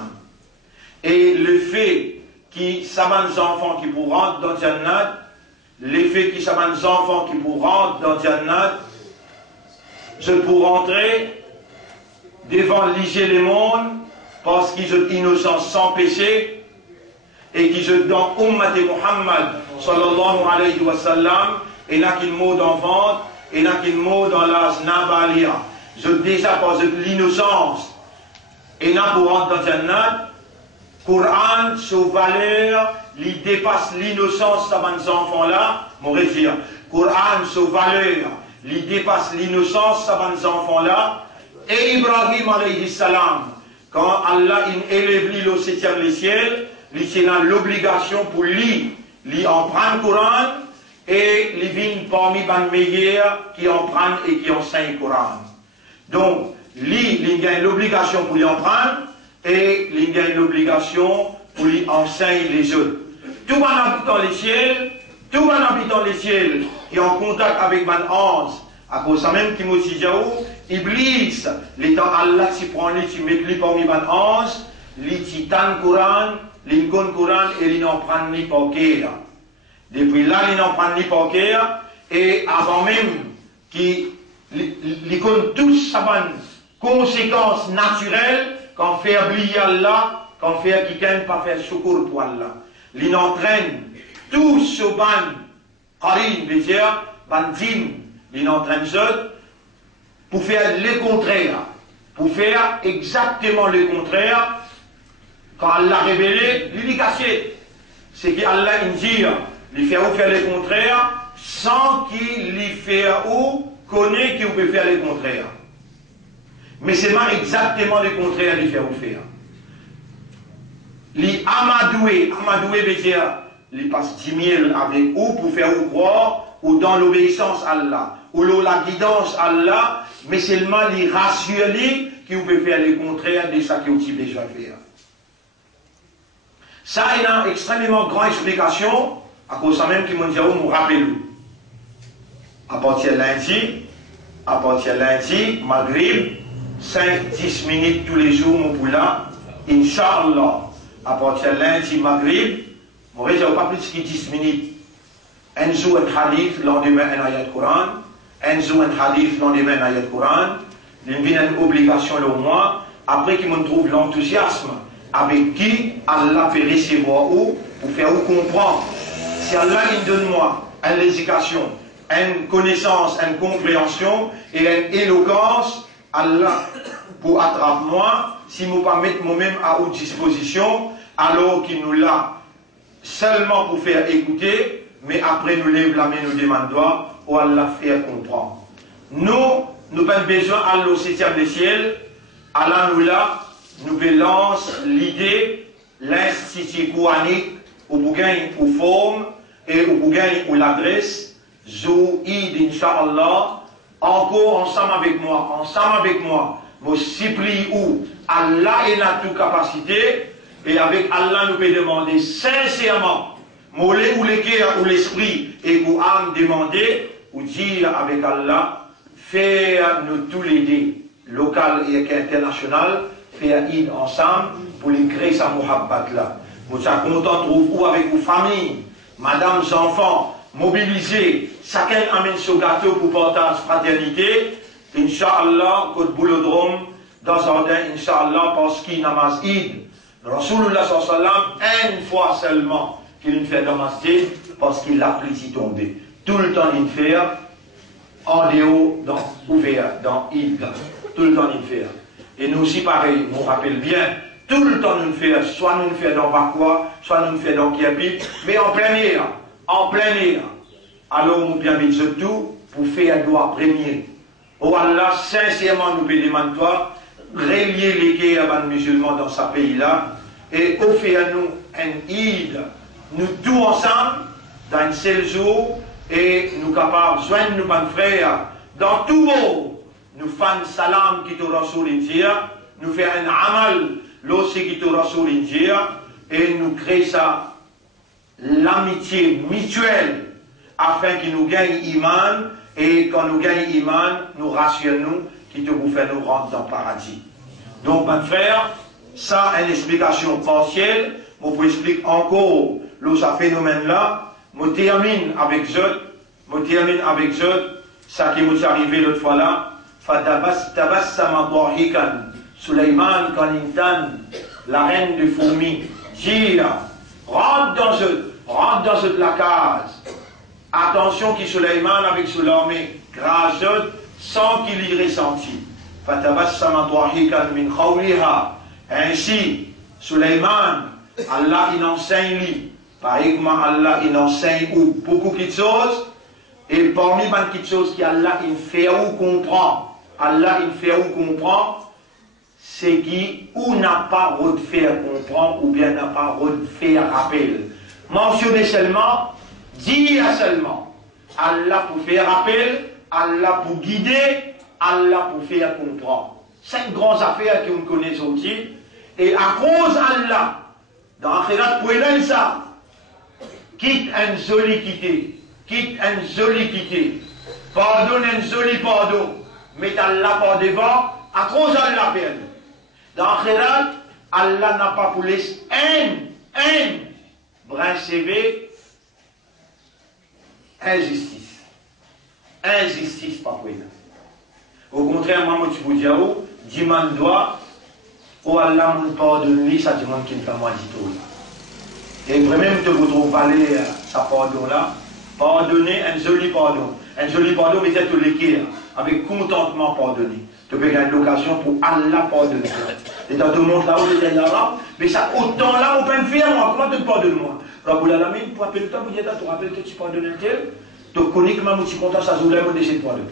Et le fait que savants enfants qui pourront rentrer dans Jannat, l'effet qui savants enfants qui pourront rentrer dans Jannat, je pour rentrer devant liger le monde parce qu'ils sont innocents sans péché et qu'ils sont dans Ummat de Muhammad sallallahu alayhi wa sallam et n'a qu'un mot d'enfant et n'a qu'un mot dans la Nabalia. Je déjà parce que l'innocence et n'a pour rentrer dans Jannat, Coran, sous valeur, il dépasse l'innocence de ces enfants-là, mon référent. Coran, sous valeur, il dépasse l'innocence de ces enfants-là. Et Ibrahim alayhi salam, quand Allah élève lui au 7e ciel, il a l'obligation pour lui en prendre le Coran et il vient parmi les meilleurs qui en prennent et qui enseignent le Coran. Donc, il a l'obligation pour lui en prendre et il a l'obligation pour lui enseigner les autres. Tout un habitant les ciels, tout un habitant les ciels qui est en contact avec les anges, à cause de même Timothy Jaou, Iblis, l'étant Allah qui prend lui, qui met lui parmi les anges, lui titan Coran, l'incon Coran et il n'en prend ni pas cœur. Depuis là, il n'en prend ni pas cœur et avant même qu'il connaît tous sa conséquences naturelles quand fait oublier Allah, quand fait quelqu'un pas faire secours pour Allah. Il entraîne tout ce ban, Karim, veut dire, bandine, il entraîne ça pour faire le contraire, pour faire exactement le contraire. Quand Allah a révélé, il est caché. C'est qu'Allah dit, il fait ou faire le contraire, sans qu'il lui fait ou connaît qu'il peut faire le contraire. Mais c'est pas exactement le contraire qu'il fait ou faire. Il amadoué veut dire, il passe 10 000 avec ou pour faire ou croire, ou dans l'obéissance à Allah, ou la guidance à Allah, mais seulement il rassure lui qu'il peut faire le contraire de ce qu'il a déjà fait. Ça, il a une extrêmement grande explication, à cause de même qui m'ont dit, nous rappelons. À partir de lundi, à partir de lundi, Maghrib, 5-10 minutes tous les jours, mon poula, Inch'Allah, à partir de lundi, Maghrib, mon réseau pas plus que 10 minutes. Un jour, un hadith, lendemain, un ayat Coran, un jour, un hadith, lendemain, un ayat Coran, il y a une obligation le mois, après qu'il me trouve l'enthousiasme, avec qui Allah fait recevoir ou, pour faire ou comprendre. Si Allah il donne moi une éducation, une connaissance, une compréhension et une éloquence, Allah pour attraper moi, si je ne pas mettre moi-même à haute disposition, alors qu'il nous l'a seulement pour faire écouter, mais après nous lève la main, nous demande ou Allah faire comprendre. Nous avons besoin à l'eau septième des ciels, Allah nous l'a, nous lance l'idée, l'institut coranique, au bougain ou forme, et au bougain ou l'adresse, Zou Id, Inch'Allah, encore ensemble avec moi, me supplie où Allah est la toute capacité, et avec Allah nous peut demander sincèrement, mollet ou le cœur ou l'esprit, et ou âme demander, ou dire avec Allah, faire nous tous les deux, local et international, faire Id ensemble, pour les créer sa muhabbat là. Vous êtes content de trouver ou avec vos familles, madame, enfants, mobilisés, chacun amène son gâteau pour partage fraternité, Inch'Allah, côte boulodrome, dans un ordre, Inch'Allah, parce qu'il namaz Id. Rasulullah sallam, une fois seulement qu'il fait dans masjid, parce qu'il l'a pris tomber. Tout le temps il fait, en dehors, ouvert, dans Id, tout le temps il fait. Et nous aussi pareil, on rappelle bien, tout le temps nous faisons, soit nous faisons dans Bakwa, soit nous faisons dans Kiapi, mais en plein air, Alors nous bien mis tout pour faire droit premier. Oh Allah, sincèrement nous demandons toi, relier les guerres musulmans dans ce pays-là, et offrir-nous un Eid, nous tous ensemble, dans un seul jour, et nous capables de joindre nos frères, dans tout monde, nous faisons salam qui te rasoul India, nous faisons un amal, l'ossi qui te rasoul India, et nous créons ça, l'amitié mutuelle, afin qu'il nous gagne iman, et quand nous gagnons iman, nous rationnons, qui te vous fait nous rentrer dans le paradis. Donc, mon frère, ça, une explication partielle, je vous explique encore ce phénomène-là, je termine avec ça qui m'est arrivé l'autre fois là, Fatabassama Dahikan, Suleiman Kanintan, la reine de fourmis, dit, rentre dans cette la case. Attention qui Suleiman avec son armée grâce sans qu'il y ressentit. Fatabassama Dahikan min khawliha. Ainsi, Suleiman, Allah il enseigne lui. Par exemple, Allah il enseigne beaucoup de choses. Et parmi les choses qu'Allah il fait ou comprend, c'est qui ou n'a pas de faire comprendre ou bien n'a pas de faire rappel. Mentionner seulement, dire seulement. Allah pour faire rappel, Allah pour guider, Allah pour faire comprendre. 5 grandes affaires que vous connaissez aussi. Et à cause d'Allah, dans l'akhirat, pour aider ça, quitte un joli quitté, pardonne un joli pardon, mais Allah par devant, à cause d'Allah perdu. Dans l'akhirat, Allah n'a pas pour laisser un brin CV, injustice. Injustice, pas pour elle. Au contraire, moi, je vous dis, demande doit, oh Allah, mon pardonne lui, ça demande qu'il me fait moi du tout. Et vraiment, je vous trouve aller sa pardon-là, pardonner un joli pardon. Un joli pardon, mais c'est tout l'équerre, avec contentement pardonner. Tu peux gagner l'occasion pour Allah pardonner. Et dans tout le monde là où il est là, mais ça, autant là, on peut me faire, moi, comment tu pardonnes moi? Rabboul Alamin, pour appeler le temps, vous dites, tu rappelles que tu pardonnes un tel, tu connais que même si tu es content, ça joue là, on décide de pardonner.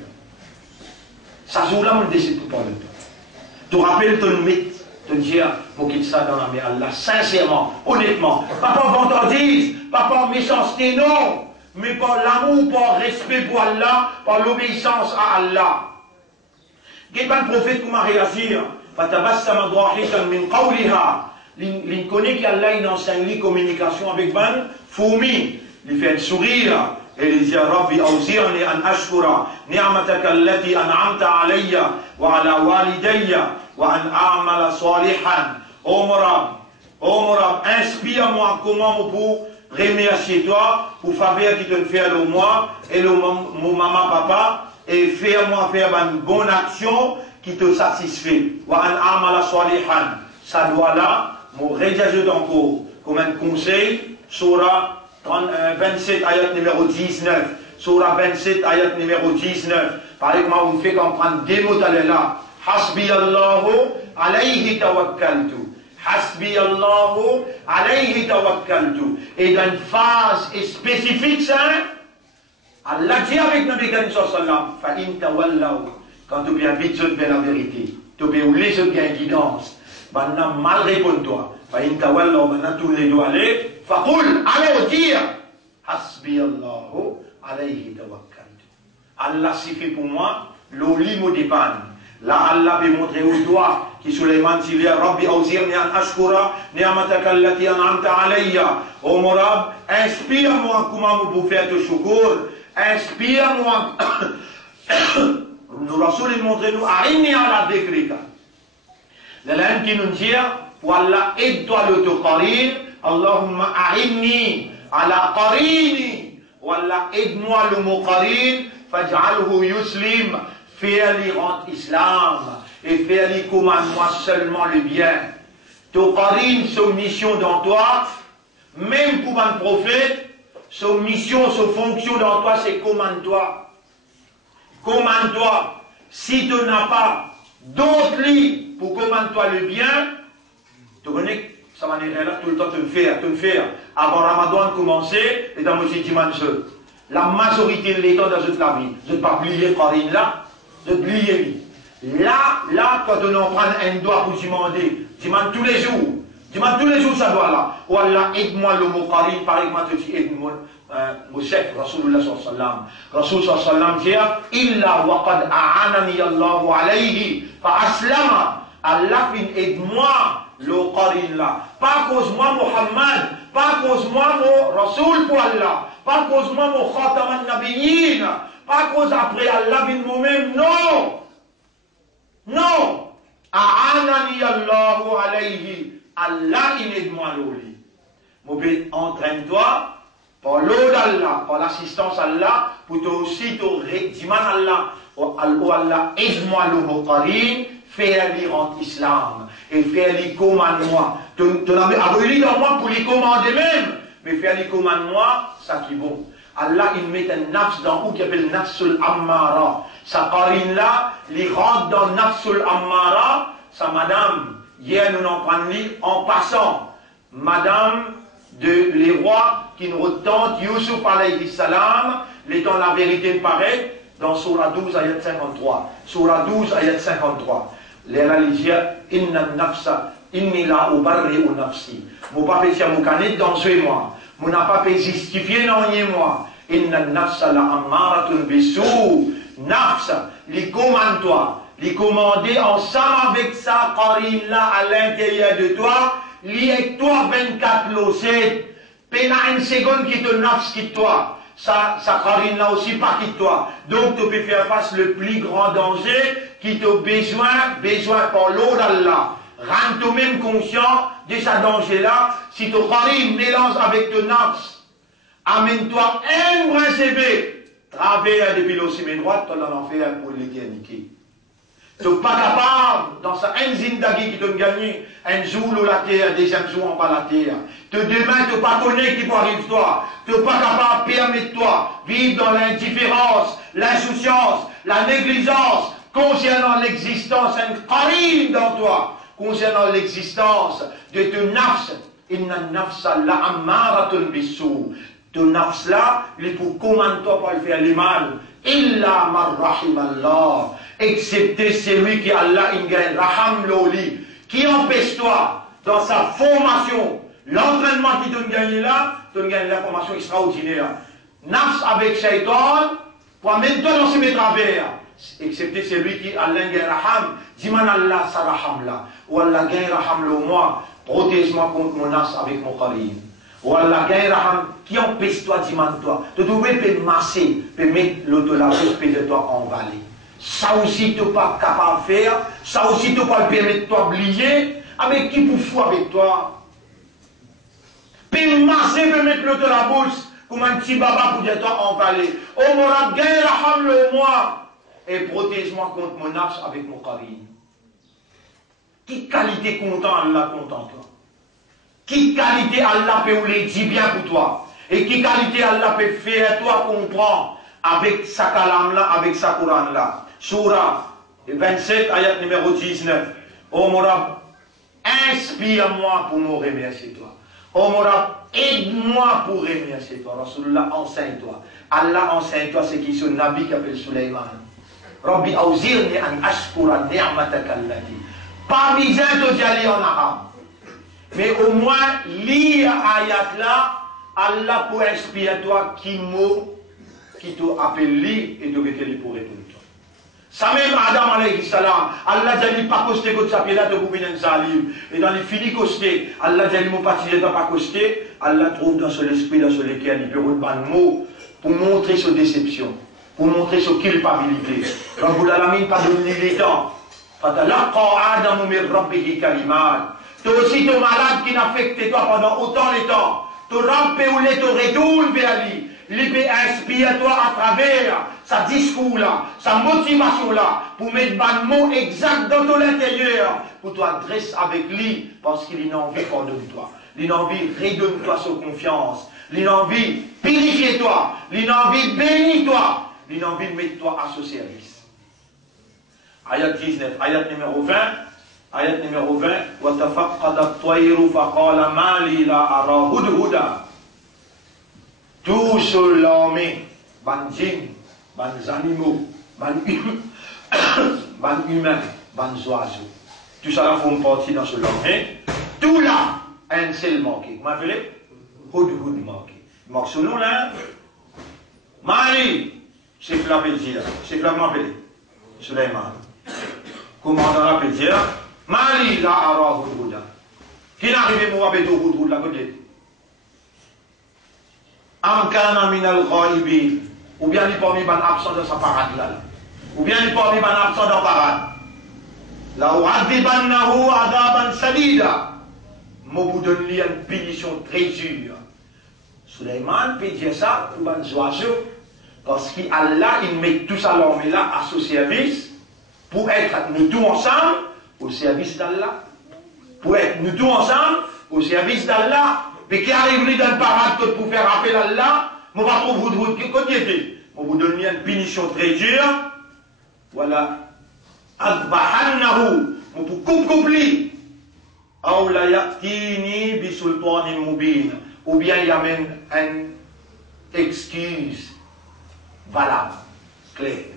Ça joue là, on décide de pardonner. Tu rappelles ton mythe. De dire, pour qu'il ça dans la main Allah, sincèrement, honnêtement, pas par vantardise, pas par méchanceté, non, mais par l'amour, par respect pour Allah, par l'obéissance à Allah. Quel est le prophète qui m'a réagi? Fatabassama dahikan min qawliha. Il connaît qu'Allah il enseigne la communication avec ban fourmi. Il fait un sourire, Et il dit, Rabbi awzi'ni an ashkura ni'mataka allati an'amta alayya wa ala walidayya wa an a'mala salihan. Oh mon Rab, inspire-moi comment pour remercier toi pour faveur qui te fait le moi et le mon maman papa et fais-moi faire une bonne action qui te satisfait. Wa an a'mala salihan. Ça doit là, mon réjouir encore comme un conseil, surah 27 ayat numéro 19. Surah 27 ayat numéro 19. Par exemple, on fait comprendre des mots là. Hasbi Allahu alayhi tawakkaltu. Hasbi Allahu alayhi tawakkaltu. Et dans une phase spécifique, ça, Allah dit avec Nabi Karim sallallahu fa in tawallaw. Quand tu viens vite vers la vérité, tu viens oublier bien guidance. Maintenant, mal réponds-toi. Fa in tawallaw, maintenant tous les doigts aller. Faqul, allez dire, Hasbi Allahu alayhi tawakkaltu. Allah suffit pour moi, l'oli me dépanne. Là, Allah peut montrer au doigt qui Suleiman s'il y a Rabbi awzirni an ashkura ni'mataka allati an'amta alayya. Oh mon Rab, inspire-moi comment vous faire te shoukour. Inspire-moi. Nous Rasoul il montre nous a'inni ala dhikrika. L'un qui nous dit, Wallah aide-toi le tuqarin. Allahumma a'inni ala qarini. Wallah aide-moi le muqarin. Faj'alhu yuslim. Fais-lui rendre islam. Et fais-lui commande-moi seulement le bien. Tuqarin, son mission dans toi, même pour un prophète, son mission, son fonction dans toi, c'est commande-toi. Commande-toi. Si tu n'as pas d'autres lits pour commande-toi le bien, tu connais, ça va là tout le temps te le faire. Avant Ramadan commencer, et dans monsieur dimanche, la majorité de l'état dans toute la vie, je ne vais pas oublier Karine là, je vais oublier lui. Là, quand on en prend un doigt pour demander, demande tous les jours. Demande tous les jours ça doit là. Ou Allah, aide-moi le mot Karine, par exemple, tu dis, aide-moi. Mon chef, Rasulullah sallallahu Rasul sallallahu dit illa wa qad a'anani Allahu alayhi fa aslama. Allah fin aide-moi le qarin là. Pas cause moi Muhammad, pas cause moi mon Rasul pour Allah, pas cause moi mon khatam an-nabiyyin, pas cause après Allah bin moi-même, non. Non. A'anani Allahu alayhi. Allah il aide-moi l'oli. Mon bé entraîne-toi par l'eau d'Allah, par l'assistance d'Allah, pour toi aussi, tu Allah, Allah, aide-moi le Muqarin, fais-lui rendre islam, et fais-lui commande-moi. Tu n'as pas eu dans moi pour lui commander même, mais fais-lui commande-moi, ça qui est bon. Allah, il met un nafs dans où qui appelle nafsul ammara. Sa qarine là, il rentre dans nafsul ammara, sa madame, hier nous n'en prenons en passant, madame de les rois qui nous retentent, Yusuf alayhi salam, l'étant la vérité paraît, dans Surah 12, ayat 53. Surah 12, ayat 53. Les religieux, inna nafsa, inni la ubarri'u nafsi. Mon papa est mon canet dans ce moi. Mon n'a pas pu justifier non moi. Inna nafsa la ammaratun bisou. Nafsa, li commande-toi. Li commander ensemble avec sa qarine là à l'intérieur de toi. Li avec toi 24 losettes. Pena une seconde qui te nafs quitte toi. Ça qarine là aussi pas quitte toi. Donc tu peux faire face le plus grand danger qui te besoin par l'eau d'Allah. Rends toi-même conscient de ce danger là. Si ton qarine mélange avec ton nafs, amène-toi un brin CV. Travers depuis l'ossime droite, tu en fais pour l'éternité. Tu n'es pas capable, dans sa zindagi qui te gagne, un jour la terre, deuxième jour en bas la terre. Te demain, tu n'es pas connu qui peut arriver toi. Tu n'es pas capable de permettre-toi vivre dans l'indifférence, l'insouciance, la négligence concernant l'existence, un qarine dans toi, concernant l'existence de ton nafs. Inna nafsa la ammaratun bisou. Ton nafs là, il est pour commander toi pour faire le mal. Illa man rahimallah. Excepté celui qui Allah ingagne raham loli, qui empêche toi dans sa formation, l'entraînement qui te gagne là, te gagne la formation extraordinaire. Nafs avec shaitan, pour même toi dans ses travers, excepté celui qui Allah ingagne raham, dis-moi Allah sa raham là, ou Allah gagne raham le moi, protège-moi contre mon nafs avec mon qarin. Wallah, qui empêche toi, dis-moi-toi. Tu dois te masser, te mettre l'autre la bouche de toi en vallée. Ça aussi, tu n'es pas capable de faire. Ça aussi, tu ne peux pas permettre de toi oublier. Avec qui pour fou avec toi? Puis masser, te mettre l'autre la bouche, comme un petit baba pour dire toi en vallée. Oh, mon rab, le moi. Et protège-moi contre mon nafs avec mon karim. Qui qualité content Allah content toi? Qui qualité Allah peut vous les dire bien pour toi? Et qui qualité Allah peut faire toi comprendre avec sa kalam là, avec sa Coran là? Surah 27, ayat numéro 19. Oh mon Rab, inspire-moi pour me remercier toi. Oh mon Rab, aide-moi pour remercier toi. Rasulullah, enseigne-toi. Allah enseigne-toi ce qui est son Nabi qui appelle Sulaiman. Rabbi awzirni an ashkura ni'mataka allati. Pas besoin de dire en arabe. Mais au moins, lire ayat là, Allah pour inspirer toi qui mot, qui t'appelle li et te recueillir pour répondre toi. Ça même Adam alayhi salam, Allah dit pas coster comme ça, là de gouverneur salim. Et dans les finis costés, Allah dit mon parti de pas coster, Allah trouve dans son esprit, dans son lequel il peut reprendre un mot pour montrer sa déception, pour montrer sa culpabilité. Rabbul Alamin pas donné les temps. Fatalaqa Adamu min rabbihi kalimat. Toi aussi, ton malade qui n'a affecté toi pendant autant de temps. Ton rampe ou les te retourne vers lui. Il peut inspirer toi à travers sa discours là, sa motivation là, pour mettre un mot exact dans ton intérieur, pour toi adresser avec lui, parce qu'il a envie pardonne-toi. Il a envie redonne-toi sa confiance. Il a envie purifie-toi. Il a envie bénis-toi. Il a envie mettre-toi à ce service. Ayat 19, ayat numéro 20. Ayat numéro 20. وَتَفَقَّدَ الطَّيْرُ فَقَالَ مَا لِي لَا أَرَى هُدْهُدًا. Tout sur l'armée, ban djinns, ban animaux, ban humains, ban oiseaux. Tout ça là font partie dans ce l'armée. Tout là, un seul manqué. Vous m'appelez? Hudhud manqué. Manque ce nom là. Mali, c'est que l'appelle dire. C'est que l'appelle Sulaiman. Commandant l'appelle dire. Mali la ara hudhuda. Qui n'arrive pas à appeler hudhud là côté? Amkana minal ghaibin. Ou bien il n'est pas mis absent dans sa parade là. Ou bien il n'est pas mis absent dans la parade. La u'adibannahu adaban sadida. Moi vous donne lui une punition très dure. Sulaiman peut dire ça pour les oiseaux. Parce qu'Allah il met tout ça l'armée là à son service. Pour être nous tous ensemble au service d'Allah. Pour être nous tous ensemble au service d'Allah. Mais qui arrive dans le parade pour faire appel à Allah, je ne vais pas trouver vous dire, on vous donne une punition très dure. Voilà. Adbahannahu, on vous coupe-coupe-li. Ou la yaktini bi sultanin mubin. Ou bien il y a même une excuse valable, claire.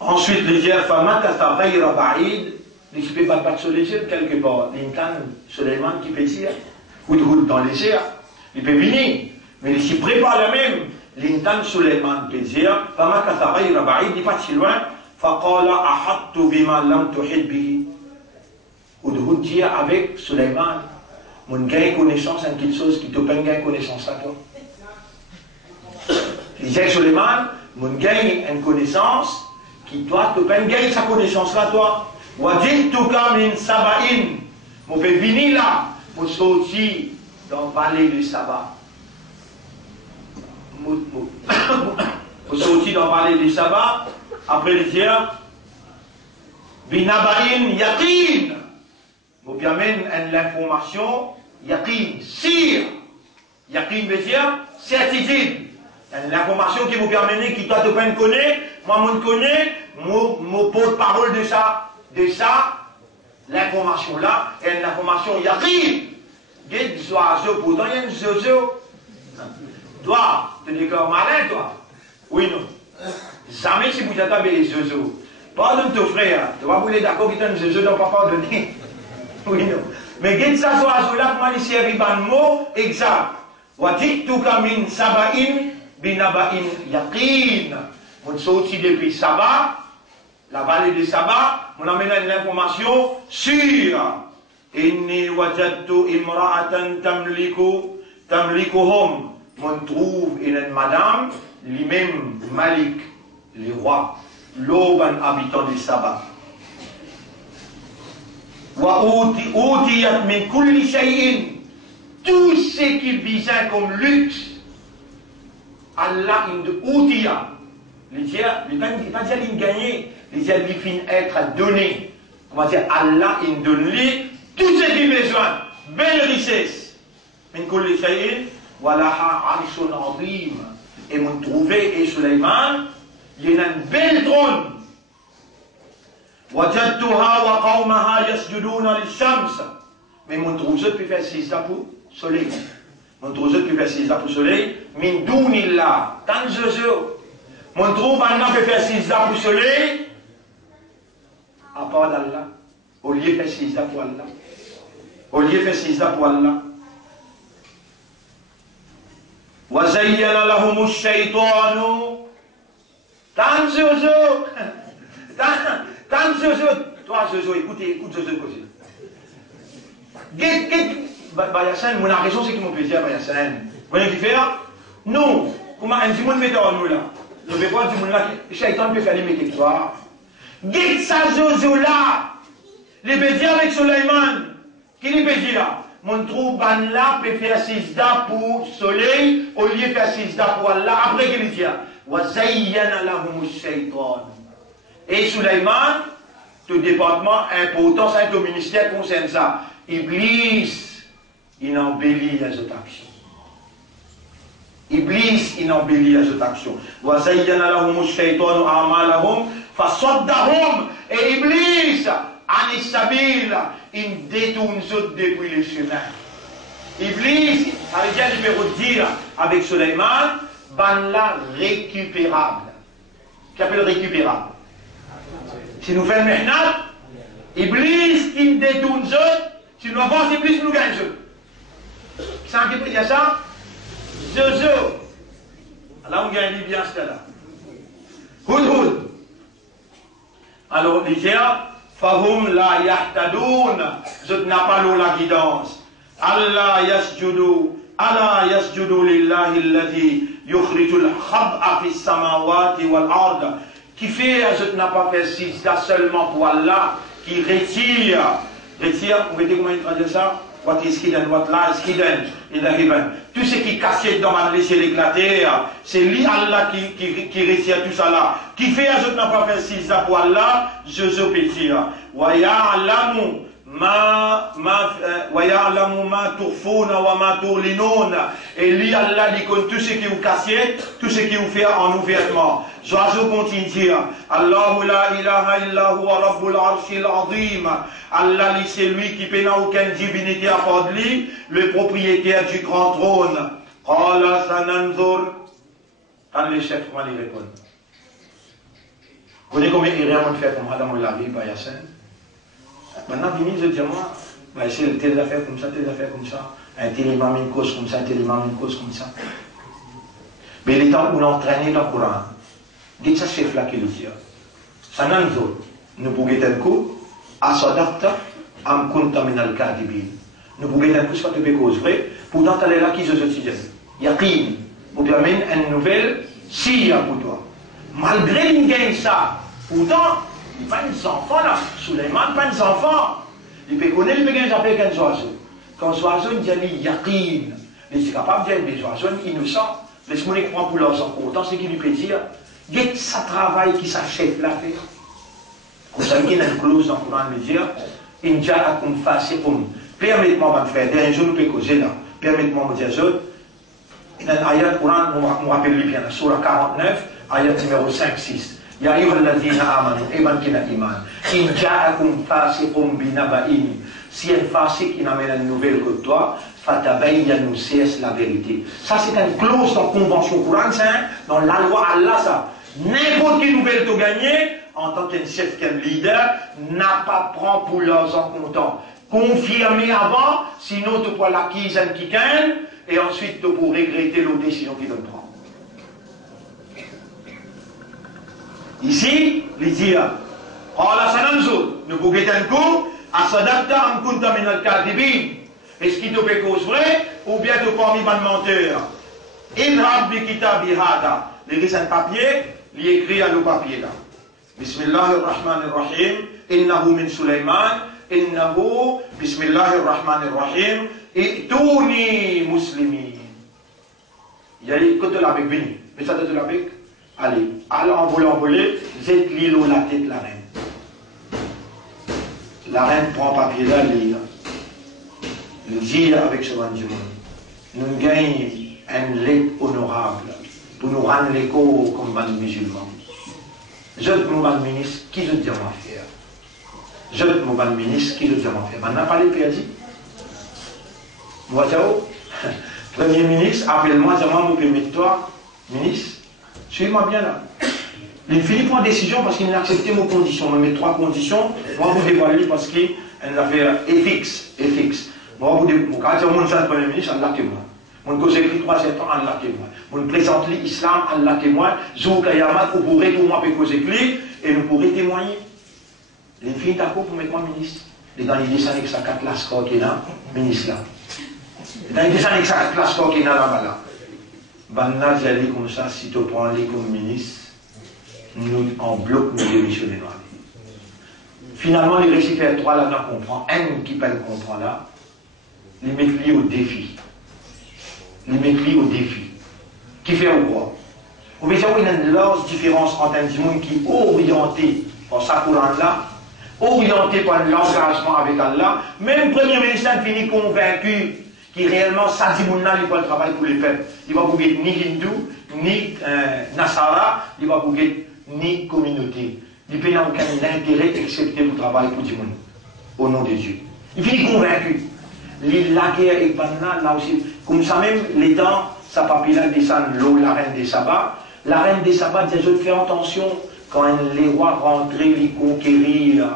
Ensuite, les dire, famakatha ghayra ba'id. Il ne peut pas battre sur les yeux quelque part. L'incan, Sulaiman qui peut dire, Hudhud dans les airs, il peut venir. Mais il s'y prépare le même. L'incan, Sulaiman peut dire, Fama katharay rabaïd, il n'est pas si loin. Faqala ahattu bima lam tuhid bihi. Hudhud dit avec Sulaiman, mon gain connaissance en quelque chose qui te peine gain connaissance à toi. Il dit Sulaiman, mon gain en connaissance qui toi te peine gain sa connaissance à toi. Wajituka min Sabain. Mon fait venir là, pour sortir dans la vallée de Saba. Pour sortir dans la vallée de Saba, après le dire, Binabain Yakin. Vous bien même l'information, Yakin, sire. Yakin veut dire certitude. L'information qui vous permet, qui toi te connaît, moi je connais, mon porte-parole de ça. De ça, l'information là, et l'information y arrive. Il y a des oiseaux, pourtant il y a des oiseaux. Toi, tu es comme malin, toi. Oui, non. Jamais si vous êtes avec les oiseaux. Pardonne ton frère, tu vas vouloir d'accord qu'il y a des oiseaux dans pas pardonner. Oui, non. Mais il y a des oiseaux là, pour m'en servir un mot exact. Wajituka min Sabain, binabain yaqin. On sortit depuis Saba. La vallée de Saba, on amène l'information sûre. Inni wajadtu imra'atan tamlikuhum. On trouve une madame, lui-même Malik, le roi, l'aube habitant du sabbat. Wa utiyat min kulli shay'in. Tout ce qui vient comme luxe, Allah utiya. Il ne pas dire qu'il gagne, il dit qu'il finit être donné. On va dire Allah il donne lui tout ce qu'il a besoin. Belle richesse. Min kulli shay'in wa laha arshun azim. Et on trouvait et Suleiman, il y a un bel trône. Wajadtuha wa qawmaha yasjuduna lishams. Mais on trouve ça puis faire six pour soleil. On trouve ça puis faire six pour soleil. Min dunillah. Tant jojo. On trouve maintenant peut faire six pour soleil. À part d'Allah. Au lieu de faire six pour Allah. Au lieu de faire six pour Allah. وَزَيَّنَ لَهُمُ الشَّيْطَانُ. Tant Jojo. Tant Jojo. Toi Jojo, écoute Jojo causer. Bayasan, mon raison c'est que mon plaisir Bayasan. Vous voyez ce qu'il fait là? Nous, comment un dimanche met en nous là? Nous ne pouvons pas dire là que le shaitan peut faire les quelque part. Guette ça Jojo là. Les peut dire avec Suleiman. Qui les peut dire là? Mon trou ban là peut faire sixda pour soleil au lieu de faire sixda pour Allah. Après qu'il dit wa zayyana lahum ash-shaytan. Et Suleiman, tout département important, c'est au ministère concerne ça. Iblis, il embellit les autres actions. Iblis, il embellit les autres actions. Wa zayyana lahum ash-shaytan a'malahum fasaddahum. Et Iblis, Anisabil, il détourne depuis le chemin. Iblis, avec un numéro 10 avec Suleiman, ban la récupérable. Qui appelle récupérable? Si nous faisons maintenant, Iblis qui détourne, si nous avons Iblis, nous gagnons. C'est un qui peut dire ça? Jojo. Là, on gagne bien cela. Houd. Alors, l'Égypte, Fahum la yahtadoun, je n'ai pas la guidance. Allah yasjudu lillahi alladhi yukhrijul khab'a fi samawati wal ard. Qui fait, je n'ai pas fait sixda seulement pour Allah, qui retire, vous voyez comment il traduit ça? What is hidden, what lies hidden in the heaven. Tout ce qui est caché dans ma laissé l'éclater, c'est lui Allah qui retire tout ça là. Qui fait, je n'ai pas fait sixda pour Allah, je peux dire. Wa ya'lamu ma turfuna wa ma turlinun. Et lui Allah dit que tout ce qui vous caché, tout ce qui vous fait en ouvertement. Joazo continue dire Allahu la ilaha illa huwa rabbul arshil azim. Allah c'est lui qui n'a aucune divinité à part de lui, le propriétaire du grand trône. Qala sananzur. Quand les chefs comment ils répondent. Vous voyez combien il rien de faire pour moi dans la vie, par Yassin? Maintenant, je dis moi, c'est telle affaire comme ça, un téléman une cause comme ça, un téléman une cause comme ça. Mais les temps où on entraîné dans le Coran, dites ça chef là qui le dit. Ça n'a pas nous pouvons être coup, à Sadaqta, am kunta min al kadibin. Nous pouvons être coup, soit de cause vrai, pourtant tu es là qui se dit. Yaqin, vous permet une nouvelle, si pour toi. Malgré qu'il gagne ça, pourtant, il n'y a pas des enfants là. Suleiman, pas des enfants. Il peut connaître, il peut gagner des affaires avec un oiseau. Quand l'oiseau dit yaqin, il est capable de dire des oiseaux innocents. Laisse-moi les prendre pour leurs enfants. Autant c'est qu'il lui peut dire, il y a ça travail qui s'achète l'affaire. Comme ça, il y a une clause dans le Coran de dire, Inja akum fasikum. Permettez-moi de faire, dernier jour nous pouvons causer là. Permettez-moi de dire ça. Dans l'ayat Coran, on rappelle bien, sur la 49, ayat numéro 5-6. Ya ayyuhalladhina amanu, eman kina iman. In ja'akum fasiqum binaba'in. Si un fasiq qui amène une nouvelle que toi, fatabayyanu, c'est la vérité. Ça c'est une clause dans la convention courante, dans la loi Allah ça. N'importe quelle nouvelle tu gagné, en tant qu'un chef, qu'un leader, n'a pas prend pour leurs en comptant. Confirmer avant, sinon tu pourras l'acquise un qui gagne, et ensuite tu pourras regretter l'autre décision qu'il donne prendre. Ici, il dit, oh la sananzo, nous pouvons un coup, Asadakta am kunta min al-kadibin. Est-ce qu'il te fait cause vraie ou bien te parmi ban menteur? Idhab bi kitabi hada. Il écrit un papier, il écrit à le papier là. Bismillahirrahmanirrahim. Innahu min Sulaiman. Innahu Bismillahirrahmanirrahim. Ituni muslimin. Il y a les côtés là avec Bini. Mais ça te la avec. Allez, envoler, zet l'île ou la tête la reine. La reine prend papier là, lire. Il dit avec ce monde, nous gagnons un lait honorable pour nous rendre l'écho comme ban musulman. Je te mon ministre, qui je te dis à faire? Je te mon ministre, qui je te dis à faire? Maintenant, pas les pays. Moi, Premier ministre, appelle-moi, dis-moi, mon permets-toi, ministre, suis-moi bien là. Il finit pour une décision parce qu'il n'a accepté mes conditions. Je mets 3 conditions. Moi, vous dévoilez parce qu'il a fait fixe. Moi, vous dévoilez. Quand je dis mon Premier ministre, Allah témoin. Mon cause écrit 3 ans, Allah témoin. Mon présente l'islam, Allah témoin. Zou Kayamat, vous pourrez tout moi cause écrit et nous pourrez témoigner. Il finit d'accord pour mettre moi ministre. Et dans les dessins avec sa 4 lascor qui est là, ministre là. Et dans les dessins avec sa 4 lascor qui est là, là. Banna, j'allais comme ça, si tu prends les comme ministre. Nous, en bloc, nous démissionnons. Finalement, les récipients 3 là, on comprend. Un qui peine comprend là, les mettent liés au défi. Qui fait ou quoi? Vous voyez, il y a une large différence entre un monde qui est orienté par sa courante là, orienté par l'engagement avec Allah, même le Premier ministre finit convaincu qui réellement, ça dit mon il va travailler pour les peuples. Il va bouger ni hindou, ni nasara, il va bouger ni communauté. Il n'y a aucun intérêt excepté pour travailler pour du monde. Au nom de Dieu. Il finit convaincu. La guerre est là aussi. Comme ça même, les dents, sa papilla descend l'eau, la reine des sabbats. La reine des sabbats dit, je fais attention, quand les rois rentrent, les conquérir,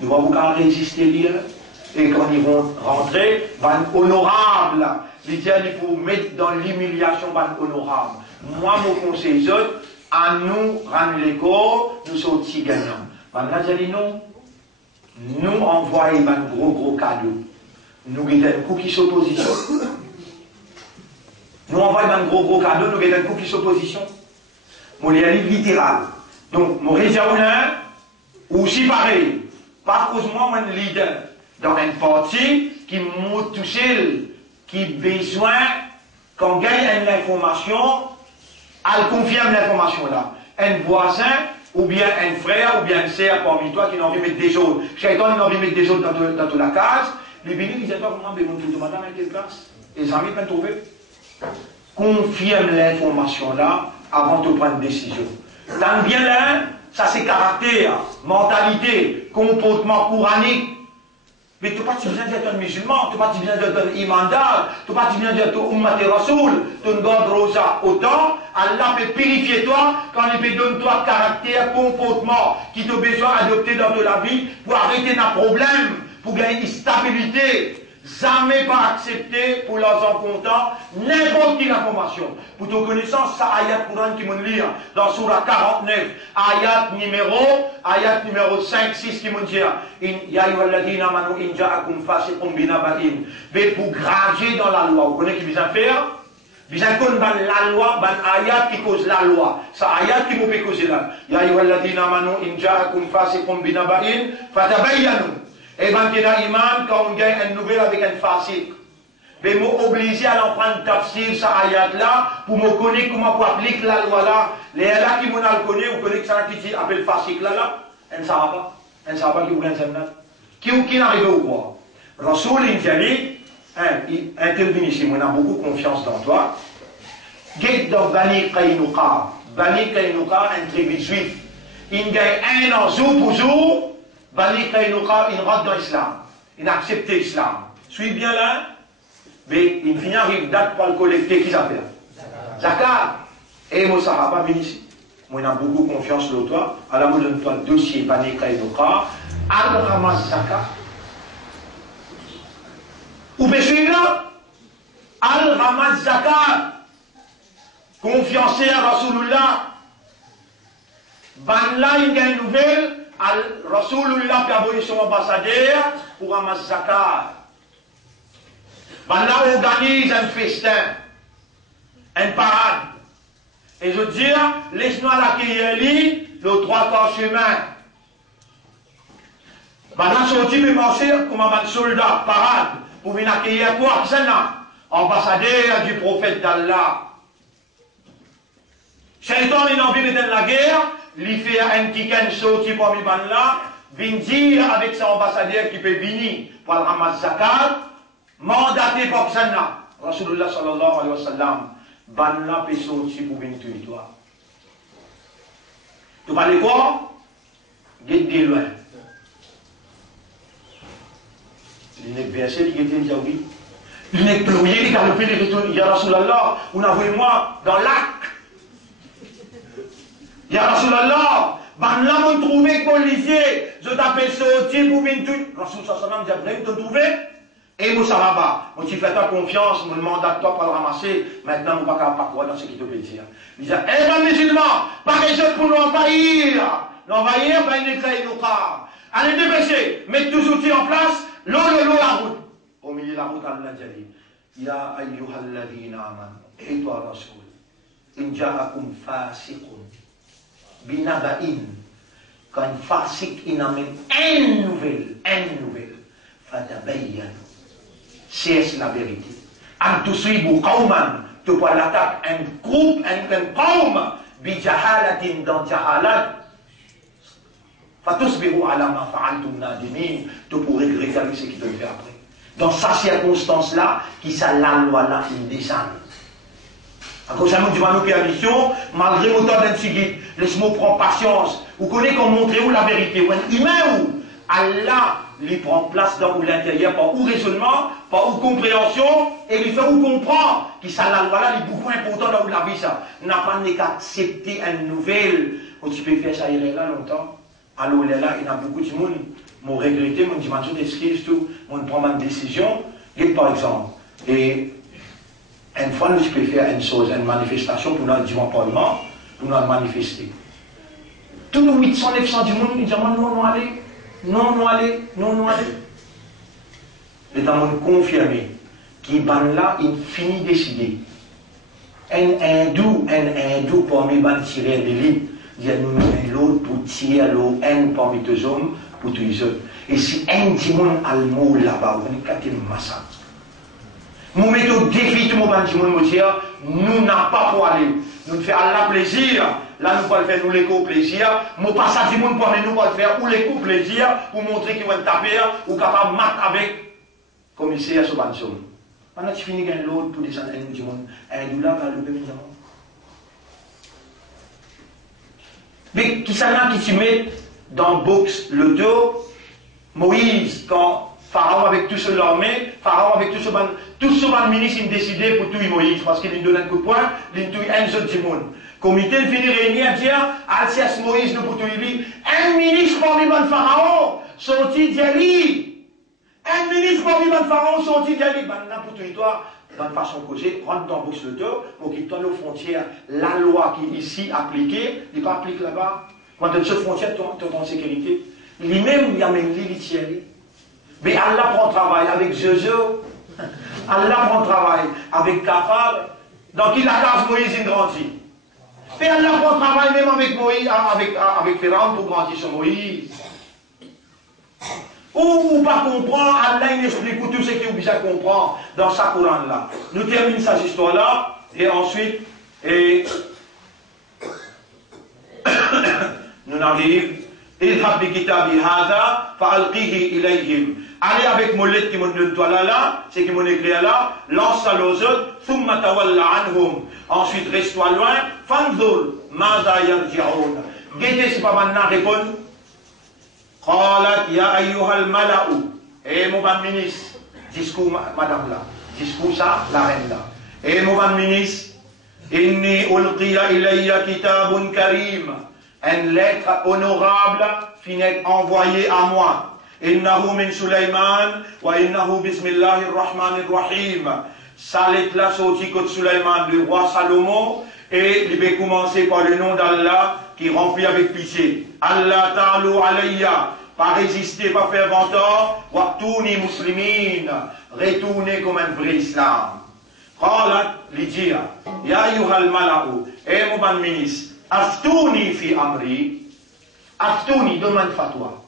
ils vont vous résister lieu. Et quand ils vont rentrer, van honorable. Il faut mettre dans l'humiliation van honorable. Moi, mon conseil, à nous rendre les corps, nous sommes aussi gagnants. Maintenant, j'ai dit non. Nous envoyons un gros cadeau. Nous avons un coup qui s'opposition. Nous envoyons un gros cadeau, nous avons un coup qui s'opposition. Mon livre littéral. Donc, mon réservoir, aussi pareil. Par cause moi, mon leader, dans une partie qui m'a touché, qui a besoin qu'on gagne une information, elle confirme l'information là. Un voisin, ou bien un frère, ou bien un sœur parmi toi qui n'a envie de mettre des choses. Chacun n'a envie de mettre des choses dans toute la case. Les bénis, ils disent pas comment mon photo madame à quelle place. Et les amis peuvent trouver. Confirme l'information là avant de prendre une décision. Dans bien là, ça c'est caractère, mentalité, comportement coranique. Mais tu n'as pas besoin d'être un musulman, tu n'as pas besoin d'être un imandal, tu n'as pas besoin d'être un ummat rasoul, tu ne gardes rosa autant, Allah peut purifier toi quand il peut donner toi caractère, comportement qui te besoin d'adopter dans ta vie pour arrêter nos problèmes, pour gagner une stabilité. Jamais pas accepter pour leurs encontents n'importe quelle information. Pour ton connaissance, ça ayat Coran qui me lit dans Surah 49, ayat numéro 5, 6 qui me dit Ya ayyuhalladhina amanu in ja'akum fasiqun binaba'in. Mais pour grager dans la loi, vous connaissez qui besoin faire? Besoin qu'on ban la loi, ban ayat qui cause la loi. Ça ayat qui me peut causer là. Ya ayyuhalladhina amanu in ja'akum fasiqun binaba'in fatabayyanu. Et quand il y a imam, quand on gagne une nouvelle avec un fasik, mais je suis obligé à en prendre tafsir, ça ayat là, pour me connaître comment on applique la loi là. Les là qui m'ont connaît, vous connaissez que ça qui appelle fasik là, elle ne savent pas. Elle ne savent pas qui vous gagne qui n'arrive ou quoi. Rasoul, il intervient ici, on a beaucoup confiance dans toi. Guide dans Bani Qaynuqa. Bani Qaynuqa, un tribu juif. Il gagne 1 an jour pour jour. Bani Qaynuqa, il rentre dans l'islam. Il a accepté l'islam. Suis bien là, mais il finit arrive date pour le collecter, qui s'appelle Zakat. Et moi, Sahaba, viens ici. Moi, j'ai beaucoup confiance dans toi. Alors, moi, donne-toi le dossier Bani Qaynuqa. Al-Ramas Zakat. Où peut suivre là? Al-Ramas Zakat. Confiancé à Rasulullah. Ban là, il y a une nouvelle. Rasulullah a envoyé son ambassadeur pour ramasser zakat. Maintenant, on organise un festin, une parade. Et je dis, laisse-nous l'accueillir, le 3 quarts chemin. Maintenant, sorti de marcher comme un soldat, parade, pour venir accueillir quoi? C'est là, ambassadeur du prophète d'Allah. Shaitan, il a envie de la guerre, il fait un kiken sorti pour lui là, vient dire avec son ambassadeur qui peut venir pour le ramasser zakat, mandaté par Sanna, Rasulullah sallallahu alayhi wa sallam, banla peut sortir pour venir tuer toi. Tu parles quoi? Guide de loin. Il n'est pas versé, il était dit oui. Il n'est plus, il est galopé, il est retourné. Ya Rasulallah, on a vu moi dans l'arc. Ya Rasulallah, ben là, on trouvait policier, je t'appelle sortir pour venir tuer. Rasulallah sallam dit, Ibrahim, tu trouvé? Et mon Saraba, on t'y fait ta confiance, on demande à toi pour le ramasser, maintenant on ne va pas croire dans ce qui te plaît dire. Il dit, eh ben musulman, pas quelque chose pour nous envahir. L'envahir, ben il est créé nos cas. Allez dépêcher, mettez tous outils en place, l'eau la route. Au milieu de la route, Allah dit, Ya ayyuhalladhina amanu, et toi Rasoul, in ja'akum fasiqun, binaba'in, quand un fasiq il amène une nouvelle, fatabayyanu. C'est la vérité. En tusibu qawman, tu peux l'attaquer un groupe, un qawm, bijahalatin dans jahalat. Fatusbiru ala ma fa'altum nadimin, tu pourrais regretter ce qui te fait après. Dans sa circonstance-là, qui ça la loi là, il descend. À cause de nous, nous permission, malgré autant d'insignifiants, laisse-moi prendre patience. Vous connaissez qu'on montre où la vérité, où un humain où Allah lui prend place dans l'intérieur, par où raisonnement, par où compréhension, et lui fait où comprendre que ça, la loi là, est beaucoup important dans où la vie, ça. N'a pas qu'à accepter une nouvelle, où tu peux faire ça, il est là longtemps. Alors là, il y a beaucoup de monde, m'ont regretté, m'ont dit, je t'excuse, tout, m'ont pris ma décision, et par exemple, et une fois, nous pouvons faire une chose, une manifestation pour notre divan parlement, pour nous manifester. Tous les 800, 900 du monde, ils disent, non, allez. Non, allez. Les gens confirmé qui ban là, il finit décider. Un hindou parmi les tireurs d'élite, il y a l'autre pour tirer l'autre, un parmi deux hommes pour tous les autres. Et si un dimon a le mot là-bas, on est qu'à massacre. Nous mettons au défi tout le monde, nous n'avons pas pour aller. Nous faisons Allah plaisir. Là, nous pouvons faire nous l'écho plaisir. Nous passons du monde pour nous pouvons faire ou l'écho plaisir pour montrer qu'ils vont taper ou capable de marquer avec le commissaire sur le zone. Maintenant, tu finis avec l'autre pour descendre du monde. Et nous là, va le même moment. Mais qui s'en a qui se met dans le box le dos, Moïse, quand Pharaon avec tout ce l'armée, Pharaon avec tout ce ministre, il décidait pour tout Moïse, parce qu'il lui donne un coup de poing, il tout un autre du monde. Comité finit réuni à dire, Alcias Moïse, nous pour tout lui, un ministre parmi le Pharaon, sorti d'Ali. Un ministre parmi le Pharaon, sorti d'Ali. Maintenant, pour tout toi, dans façon causée, rentre dans le box le dos, pour qu'il donne aux frontières, la loi qui est ici appliquée, il n'est pas appliquée là-bas. Quand tu as cette frontière, tu es en sécurité. Lui-même, il y a même l'élitier. Mais Allah prend travail avec Jojo. Allah prend travail avec Kafar. Donc il a case Moïse, il grandit. Mais Allah prend travail même avec Moïse, avec Pharaon pour grandir sur Moïse. Ou pas comprendre, Allah il explique pour tout ce qui est obligé à comprendre dans sa Coran là. Nous terminons cette histoire là, et ensuite, nous arrivons. اذهب بكتابي هذا فألقيه إليهم. Allez avec mon lettre qui m'a donné toi là, c'est qui m'a écrit là, lance ça aux autres, ثم تولى عنهم. Ensuite reste-toi loin, فانظر ماذا يرجعون. Guettez si pas maintenant répondre. قالت يا أيها الملأ. Et mon ban ministre, discours madame là, discours ça, la reine là. Et mon ban ministre, إني ألقي إلي كتاب كريم. Une lettre honorable finit envoyée à moi. Innahu min Sulaiman wa innahu bismillahir rahmanir rahim. Sa lettre là sortie de Sulaiman, du roi Salomon, et il va commencer par le nom d'Allah, qui remplit avec pitié. Allah ta'alu alayya, pas résister, pas faire ventor, waqtouni muslimin, retourner comme un vrai islam. Qalat Lydia, ya ayyuhal mala'u, mon ban ministre, aftouni fi amri, aftouni, donne-moi une fatwa,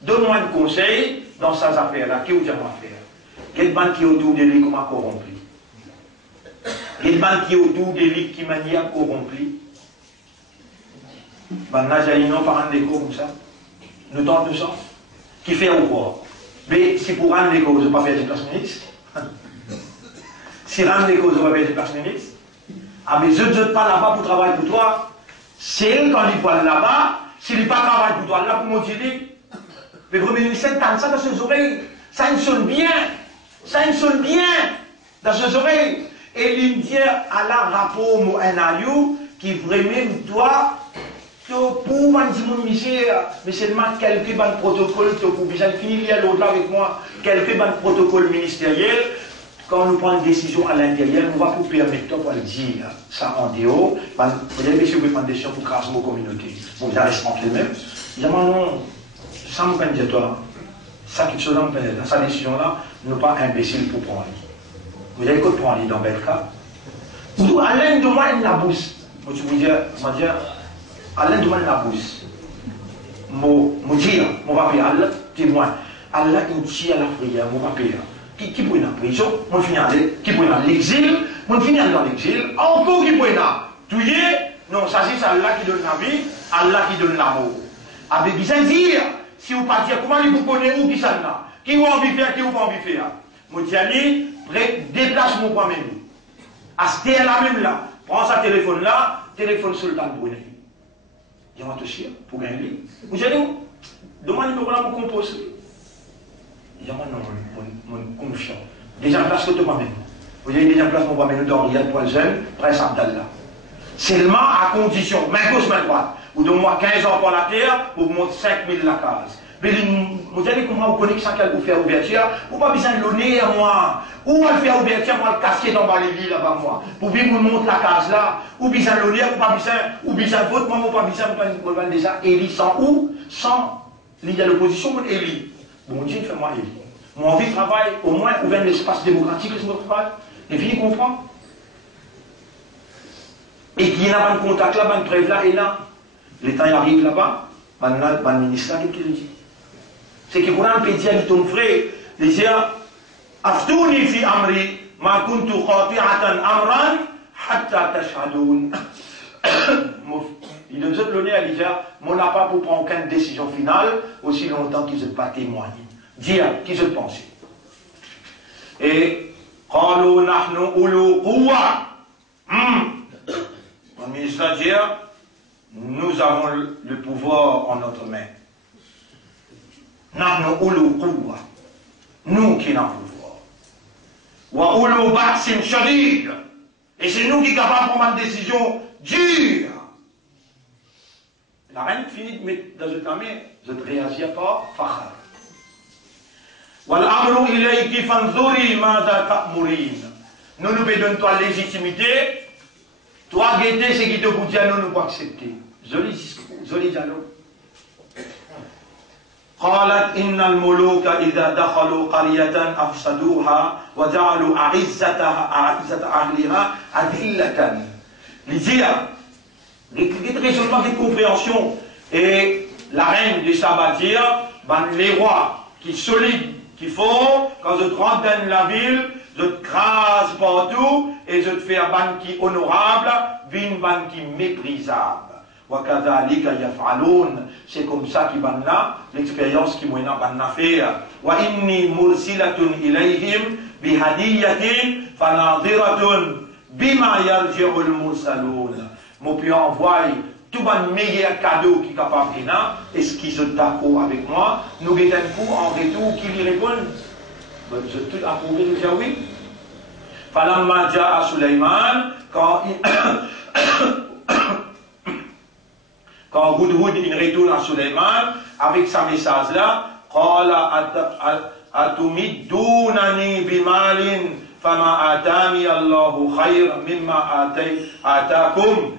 donne-moi un conseil dans ces affaires-là, qui vous dit à faire? Quel ban qui est autour de lui comme a corrompu? Quel ban qui est autour de lui qui m'a corrompu? Ben là, j'ai une par un écho comme ça. Nous tentons tout ça. Qui fait ou quoi? Mais si pour rendre les causes, je ne vais pas faire des places ministres. Si rendre les causes, je ne vais pas faire des places ministres. Ah, mais je ne pas là-bas pour travailler pour toi. C'est elle quand il voit là-bas, s'il n'est pas travail pour toi, là pour motiver. Mais le Premier ministre, t'as ça dans ses oreilles. Ça ne sonne bien. Ça ne sonne bien dans ses oreilles. Et l'Indien a la rapport au Anayou qui vraiment doit. Pour un petit misère, mais seulement quelques bandes protocoles pour bien finir l'autre avec moi, quelques bandes protocoles ministériels. Quand on prend une décision à l'intérieur, on va vous permettre de le dire ça en dehors. Vous avez si vous prendre des décisions pour casser vos communautés. Vous allez tranquille même. Il dit non, ça me peine de toi. Ça quelque chose là me peine. Dans sa décision là, nous pas imbécile pour prendre. Vous avez quoi prendre dans bel cas. Ou à l'un de moi, il la bousse. Moi tu vous dire, à l'un de moi la bousse. Mon dire, mon papier, Allah, témoin. Allah, il tire à la prière, mon papier. Qui peut aller en prison, mon finir qui peut aller dans l'exil, mon finir dans l'exil, encore qui peut aller tuer. Non, ça c'est Allah qui donne la vie, Allah qui donne l'amour. Avec bien dire, si vous pas dire comment vous connaissez où qui ça là, qui vous envie faire, qui vous pas envie faire. Mon diali, déplace mon point même. À ce là même là, prends sa téléphone là, téléphone Sultan Brunei. Il va te chier pour gagner. Vous allez où? Demandez-moi là mon compose. Il y a mon confiant. Déjà en place que toi même. Vous avez déjà en place mon moi-même dans Riyad Poilzen, Prince Abdallah. Seulement à condition, main gauche, main droite. Vous donnez moi 15 ans pour la terre, vous montrez 5000 la case. Mais vous allez comment vous connaissez ça qu'elle vous fait ouverture, vous pas besoin de l'onner à moi. Ou elle fait ouverture, moi le casser dans Balévi là-bas moi. Pour bien vous montre la case là, ou besoin de l'onner, ou pas besoin, ou besoin de vote, moi pas besoin, vous déjà éli sans ou, sans l'idée de l'opposition, vous éli. Bon Dieu, fais-moi éli. Mon envie de travail, au moins, ouvert l'espace démocratique, laisse-moi travail. Et puis, il comprend. Et qu'il y a un contact là, un preuve là, et là, l'État arrive là-bas, le ministre là, qu'est-ce qu'il dit? C'est que pour un pédia de ton frère, il dit, Aftouni fi amri, ma kuntu khati'atan amran, hatta tashhadoun. Il nous a donné à l'État, on n'a pas pour prendre aucune décision finale, aussi longtemps qu'ils ne pas témoigné. Dire qui se pensait. Et قالوا نحن أولو قوة. Le ministre dit, nous avons le pouvoir en notre main. نحن أولو قوة. Nous qui avons le pouvoir. وأولو بأس شديد. Et c'est nous qui sommes capables de prendre une décision dure. La reine finit de mettre dans une main, je ne réagis pas, fakhar. Wal-amru ilayki fanzuri maza ta'murin. Nous nous donnons toi légitimité. Toi, guetter, c'est qui te vous dit à nous, nous pas accepter. Joli discours, joli dialogue. قالت إن الملوك إذا دخلوا قرية أفسدوها وجعلوا أعزة أهلها أذلة. Lydia, des raisonnements, des compréhensions. Et la reine de Sabadia, les rois qui sont solides, qui font, quand je te rentre dans la ville, je te crase partout et je te fais un ban qui est honorable, une ban qui est méprisable. C'est comme ça qu'il ban là, l'expérience qui m'a fait. Wa inni mursilatun ilayhim bihadiyatin fanadiratun bima yarji'ul mursalun. Mon puis envoie tout le meilleur cadeau qui est capable de faire. Est-ce qu'ils sont d'accord avec moi? Nous avons un coup en retour qui lui répondent. Je tout approuvé déjà oui. Falamma ja'a Sulaiman, quand Hudhud il retourne à Sulaiman avec sa message là, qala atumiddunani bimalin fama atani Allahu khayr mimma atakum.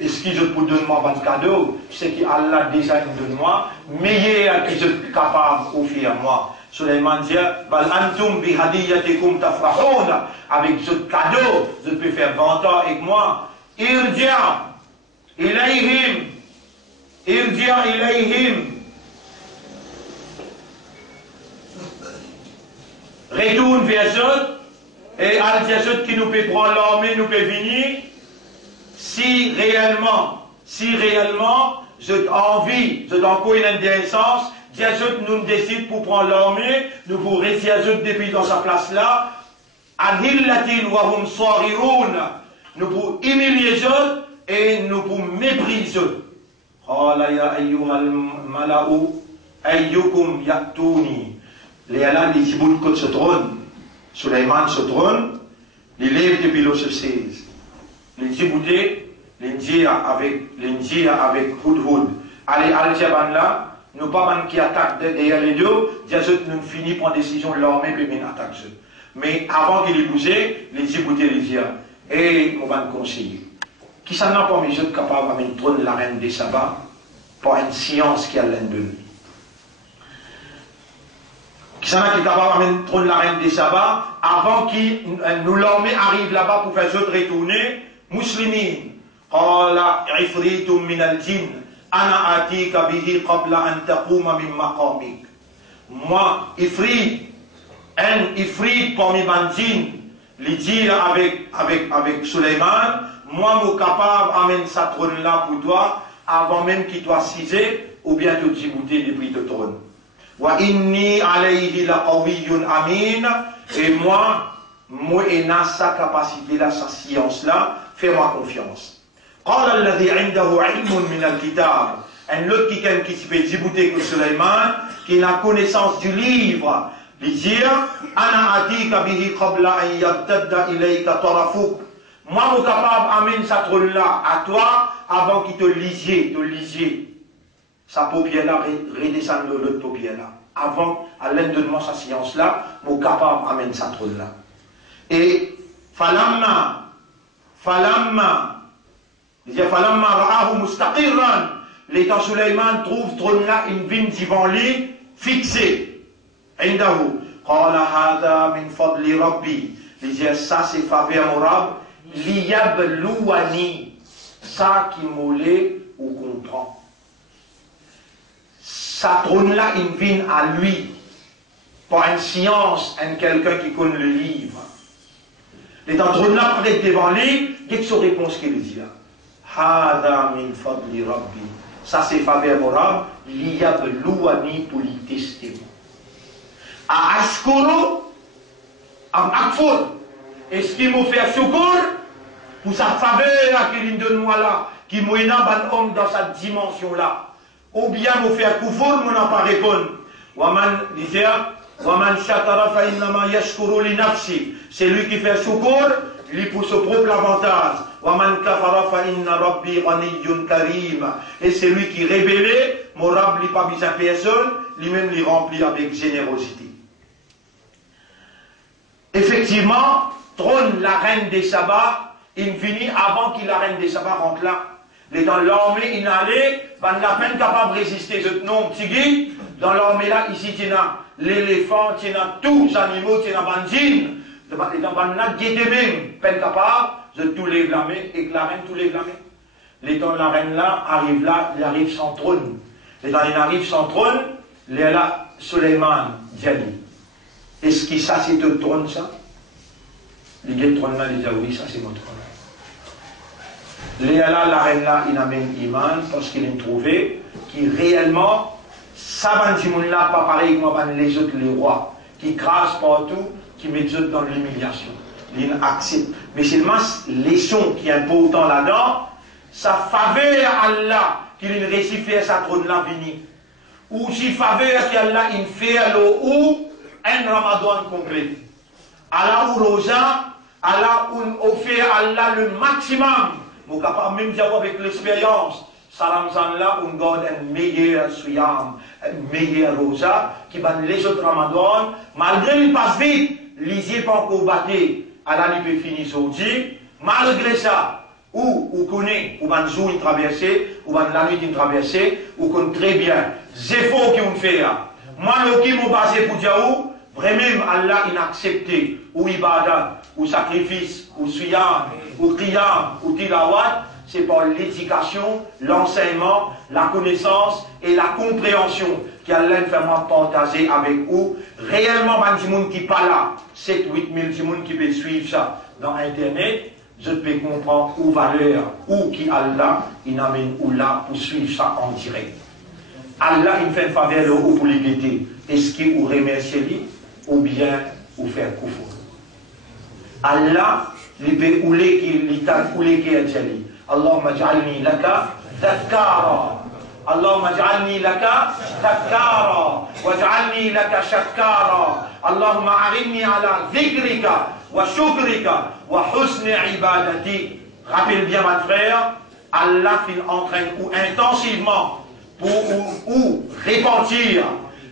est-ce que je peux donner moi un cadeau? C'est qu'Allah déjà donne moi, meilleur que je suis capable d'offrir à moi. Suleiman dit, Bal antum bi hadiyatikum tafrahun, avec ce cadeau, je peux faire 20 ans avec moi. Irja ilayhim, retourne vers eux, et al eux qui nous peut prendre l'armée, nous peut venir. Si réellement, j'ai envie, j'ai encore une intéressance, Dieu nous décide pour prendre l'armée, nous pour rester depuis dans sa place là, Adillatin wa hum sarirun, nous pour humilier eux et nous pour mépriser eux. Qala ya ayyuhal mala'u ayyukum ya'tuni. Les Allah, les Djibouti côte ce trône, Suleiman ce trône, les lèvres depuis le 16. Les Djibouti, l'India avec Hudhud. Allez, Al-Jaban là, nous pas qui attaquent derrière les deux, Dieu nous finit pour décision de l'armée puis nous attaque. Mais avant qu'il ait bougé, les Djibouti les disent, et on va nous conseiller. Qui s'en a pas mis capable de mettre trône la reine des sabbats pour une science qui a l'un de nous. Qui s'en a qui est capable de mettre trône la reine des sabbats avant qu'il nous l'armée arrive là-bas pour faire eux retourner, muslimin. قال عفريت من الجن أنا آتيك به قبل أن تقوم من مقامك. Moi, Ifrit parmi les djinns, les dit avec Suleiman, moi, je suis capable d'amener sa trône là pour toi, avant même qu'il soit cisé, ou bien te djibouter depuis le trône. Wa inni alayhi la qawiyyun amin, et moi, j'ai sa capacité là, sa science là, fais-moi confiance. قال الذي عنده علم من الكتاب. Un autre qui se fait djibouter que Suleiman, qui a connaissance du livre, lui dire أنا أتيك به قبل أن يرتد إليك طرفك. Moi, je suis capable d'amener sa trône là à toi avant qu'il te lisiez. Sa paupière là, redescendre l'autre paupière là. Avant, à l'aide de moi, sa science là, je suis capable d'amener sa trône là. Et falamma, il dit falamma ra'ahu mustaqirran. L'étant Suleiman trouve trône là, une vigne devant lui, fixée. Indahu. Qala hada min fadli rabbi. Il dit ça c'est faveur morale. Liyablouani, ça qui moulait ou comprend. Sa trône là, il vient à lui, par une science, quelqu'un qui connaît le livre. Les trône là, peut-être devant lui, dès que sa réponse qu'il dit là, Hada min fadli rabbi, ça c'est faveur morale, liyablouani pour lui tester. À Askoro, à Akfor, est-ce qu'il m'a fait secours? Pour sa faveur qu'il donne moi là, qui m'a un homme dans sa dimension là. Ou bien m'a fait koufour, mon n'a pas répondu. Waman disait, Waman shatara fa innama yashkuru li nafsi. C'est lui qui fait secours, lui pour son propre avantage. Waman kafara fa inna rabbi ghaniyyun karim. Et c'est lui qui rébellait, mon rab lui pas mis à personne, lui-même lui remplit avec générosité. Effectivement, trône la reine des sabbats, il finit avant qu'il la reine des sabbats rentre là. Dans l'armée, il allait, ben la peine capable de résister. Ce nom petit dans l'armée là, ici, il y a l'éléphant, il y a tous les animaux, il y a bandine. Dans la guette même, peine capable de tout les blâmer, et que la reine tout les blâmer. La reine là, il arrive sans trône. Il arrive sans trône, il est là, Suleiman, Diani. Est-ce que ça c'est un trône ça? Les gars de trône là, ils disent oui, ça c'est mon trône. Léala, la reine là, il amène Iman parce qu'il a trouvé qui réellement, ça va là, pas pareil comme les autres, les rois, qui crachent partout, qui mettent dans l'humiliation. Ils acceptent. Mais seulement, les sons qui est important là-dedans, ça faveur à Allah qu'il réussit à faire sa trône là venir. Ou si faveur qu'Allah il fait ou un ramadan complet. Allah ou Rosa, Allah ou offert Allah le maximum. Vous capable même d'avoir avec l'expérience. Salam là, on garde un meilleur suyam, un meilleur rosa, qui va les autres ramadan, malgré qu'il passe vite, l'isier pas encore batté, Allah il peut finir sortir. Malgré ça, ou connaît, ou van jour une traversée, ou van la nuit une traversée, ou connaît très bien. C'est faux qui on fait là. Moi, le qui m'a basé pour dire où, vraiment Allah inaccepté, ou ibadat, ou sacrifice, ou siyam, ou qiyam, ou tilawat, c'est par l'éducation, l'enseignement, la connaissance et la compréhension qu'Allah fait moi partager avec vous. Réellement, il y a des gens qui pas là, 7-8 000 gens qui peuvent suivre ça dans Internet, je peux comprendre où valeur, où qui Allah, il amène où là pour suivre ça en direct. Allah, il fait une faveur pour l'égalité. Est-ce qu'il vous remercie lui, ou bien vous faire koufour? Allah, il peut ouler qui est jali. Allahumma ja'alni laka dhakkara. Allahumma ja'alni laka dhakkara. Wa ja'alni laka shakkara. Allahumma arinni ala dhikrika wa shukrika wa husni ibadati. Rappelle bien, ma frère, Allah entraîne ou intensivement ou repentir,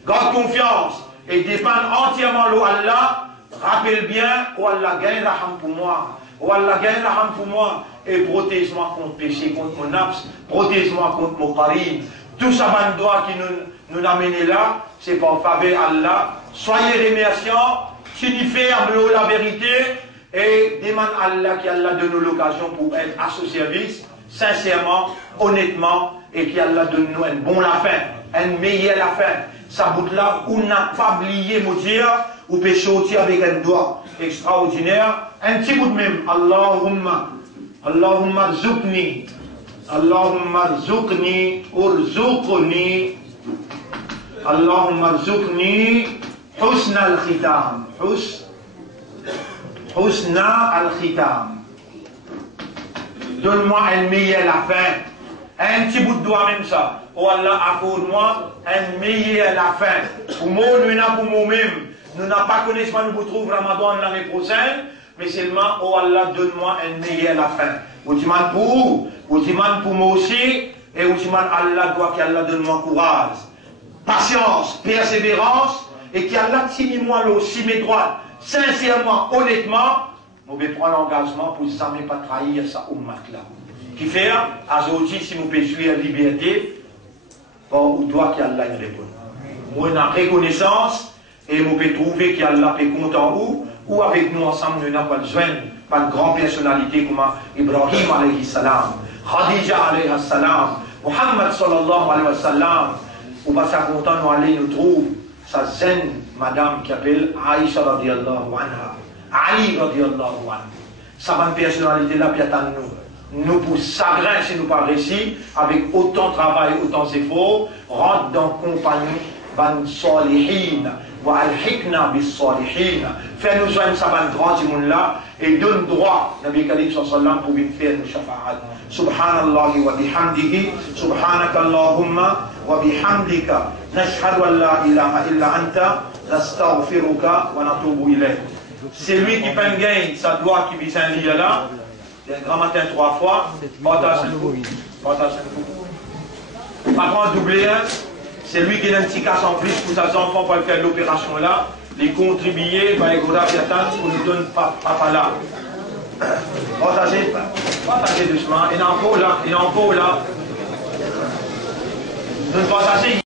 garde confiance et dépendre entièrement l'eau Allah. Rappelle bien, oh Allah, gagne la ham pour moi. Oh Allah, gagne la ham pour moi. Et protège-moi contre le péché, contre mon nafs. Protège-moi contre mon qarim. Tout ça, man doit qui nous amène là, c'est par faveur Allah. Soyez remerciants, signifiez la vérité et demande Allah qui Allah donne l'occasion pour être à ce service, sincèrement, honnêtement, et qui Allah donne nous un bon la fin, un meilleur la fin. Ça bout là, où n'a pas oublié, me dire, ou peut sortir avec un doigt extraordinaire, un petit bout de même. Allahumma zukni, Allahumma zukni, urzuqni, Allahumma zukni, husna al-khitam, husna al-khitam. Donne-moi un meilleur la fin. Un petit bout de doigt même ça. Oh Allah, accorde-moi un meilleur la fin. Pour moi, nous n'avons pour nous-mêmes. Nous n'avons pas connaissance, nous vous trouvons Ramadan l'année prochaine. Mais seulement, oh Allah, donne-moi un meilleur la fin. Vous demandez pour vous, vous demandez pour moi aussi. Et vous demandez Allah, doit qu'Allah donne-moi courage, patience, persévérance. Et qu'Allah tire moi aussi mes droits. Sincèrement, honnêtement, vous devez prendre l'engagement pour ne jamais pas trahir sa ummat là. Qui fait, aujourd'hui, si nous pouvons suivre la liberté, bon, on doit qu'Allah nous réponde. Moi, on a reconnaissance et nous pouvons trouver qu'Allah est content ou avec nous ensemble, nous n'avons pas besoin de grande personnalité comme Ibrahim alayhi salam, Khadija alayhi salam, Muhammad sallallahu alayhi wa sallam. On va être content nous aller nous trouver sa zen madame qui appelle Aïcha radiallahu anha, Ali radiallahu anha. Sa bonne personnalité là, puis attend nous. Nous pour chagrin si nous pas réussi, avec autant de travail, autant d'efforts, rentre dans compagnie ban salihin, wa al-hikna bis salihin. Fais-nous joindre sa ban grand du monde là, et donne droit, Nabi Karim sallallahu pour venir faire nos shafa'at. Subhanallah wa bihamdihi, subhanaka Allahumma wa bihamdika, nashhadu an la ilaha illa anta, nastaghfiruka wa natubu ilayk. C'est lui qui peine gagne, ça doit qui vise un lit là. Il y a un grand matin 3 fois, partage un coup. Par contre, doublé un, c'est lui qui a un petit casse en plus pour ses enfants pour faire l'opération là. Les contribuer, va écouter pour nous donner papa là. Partagez doucement. Il en faut là, il en faut là. Nous partagez.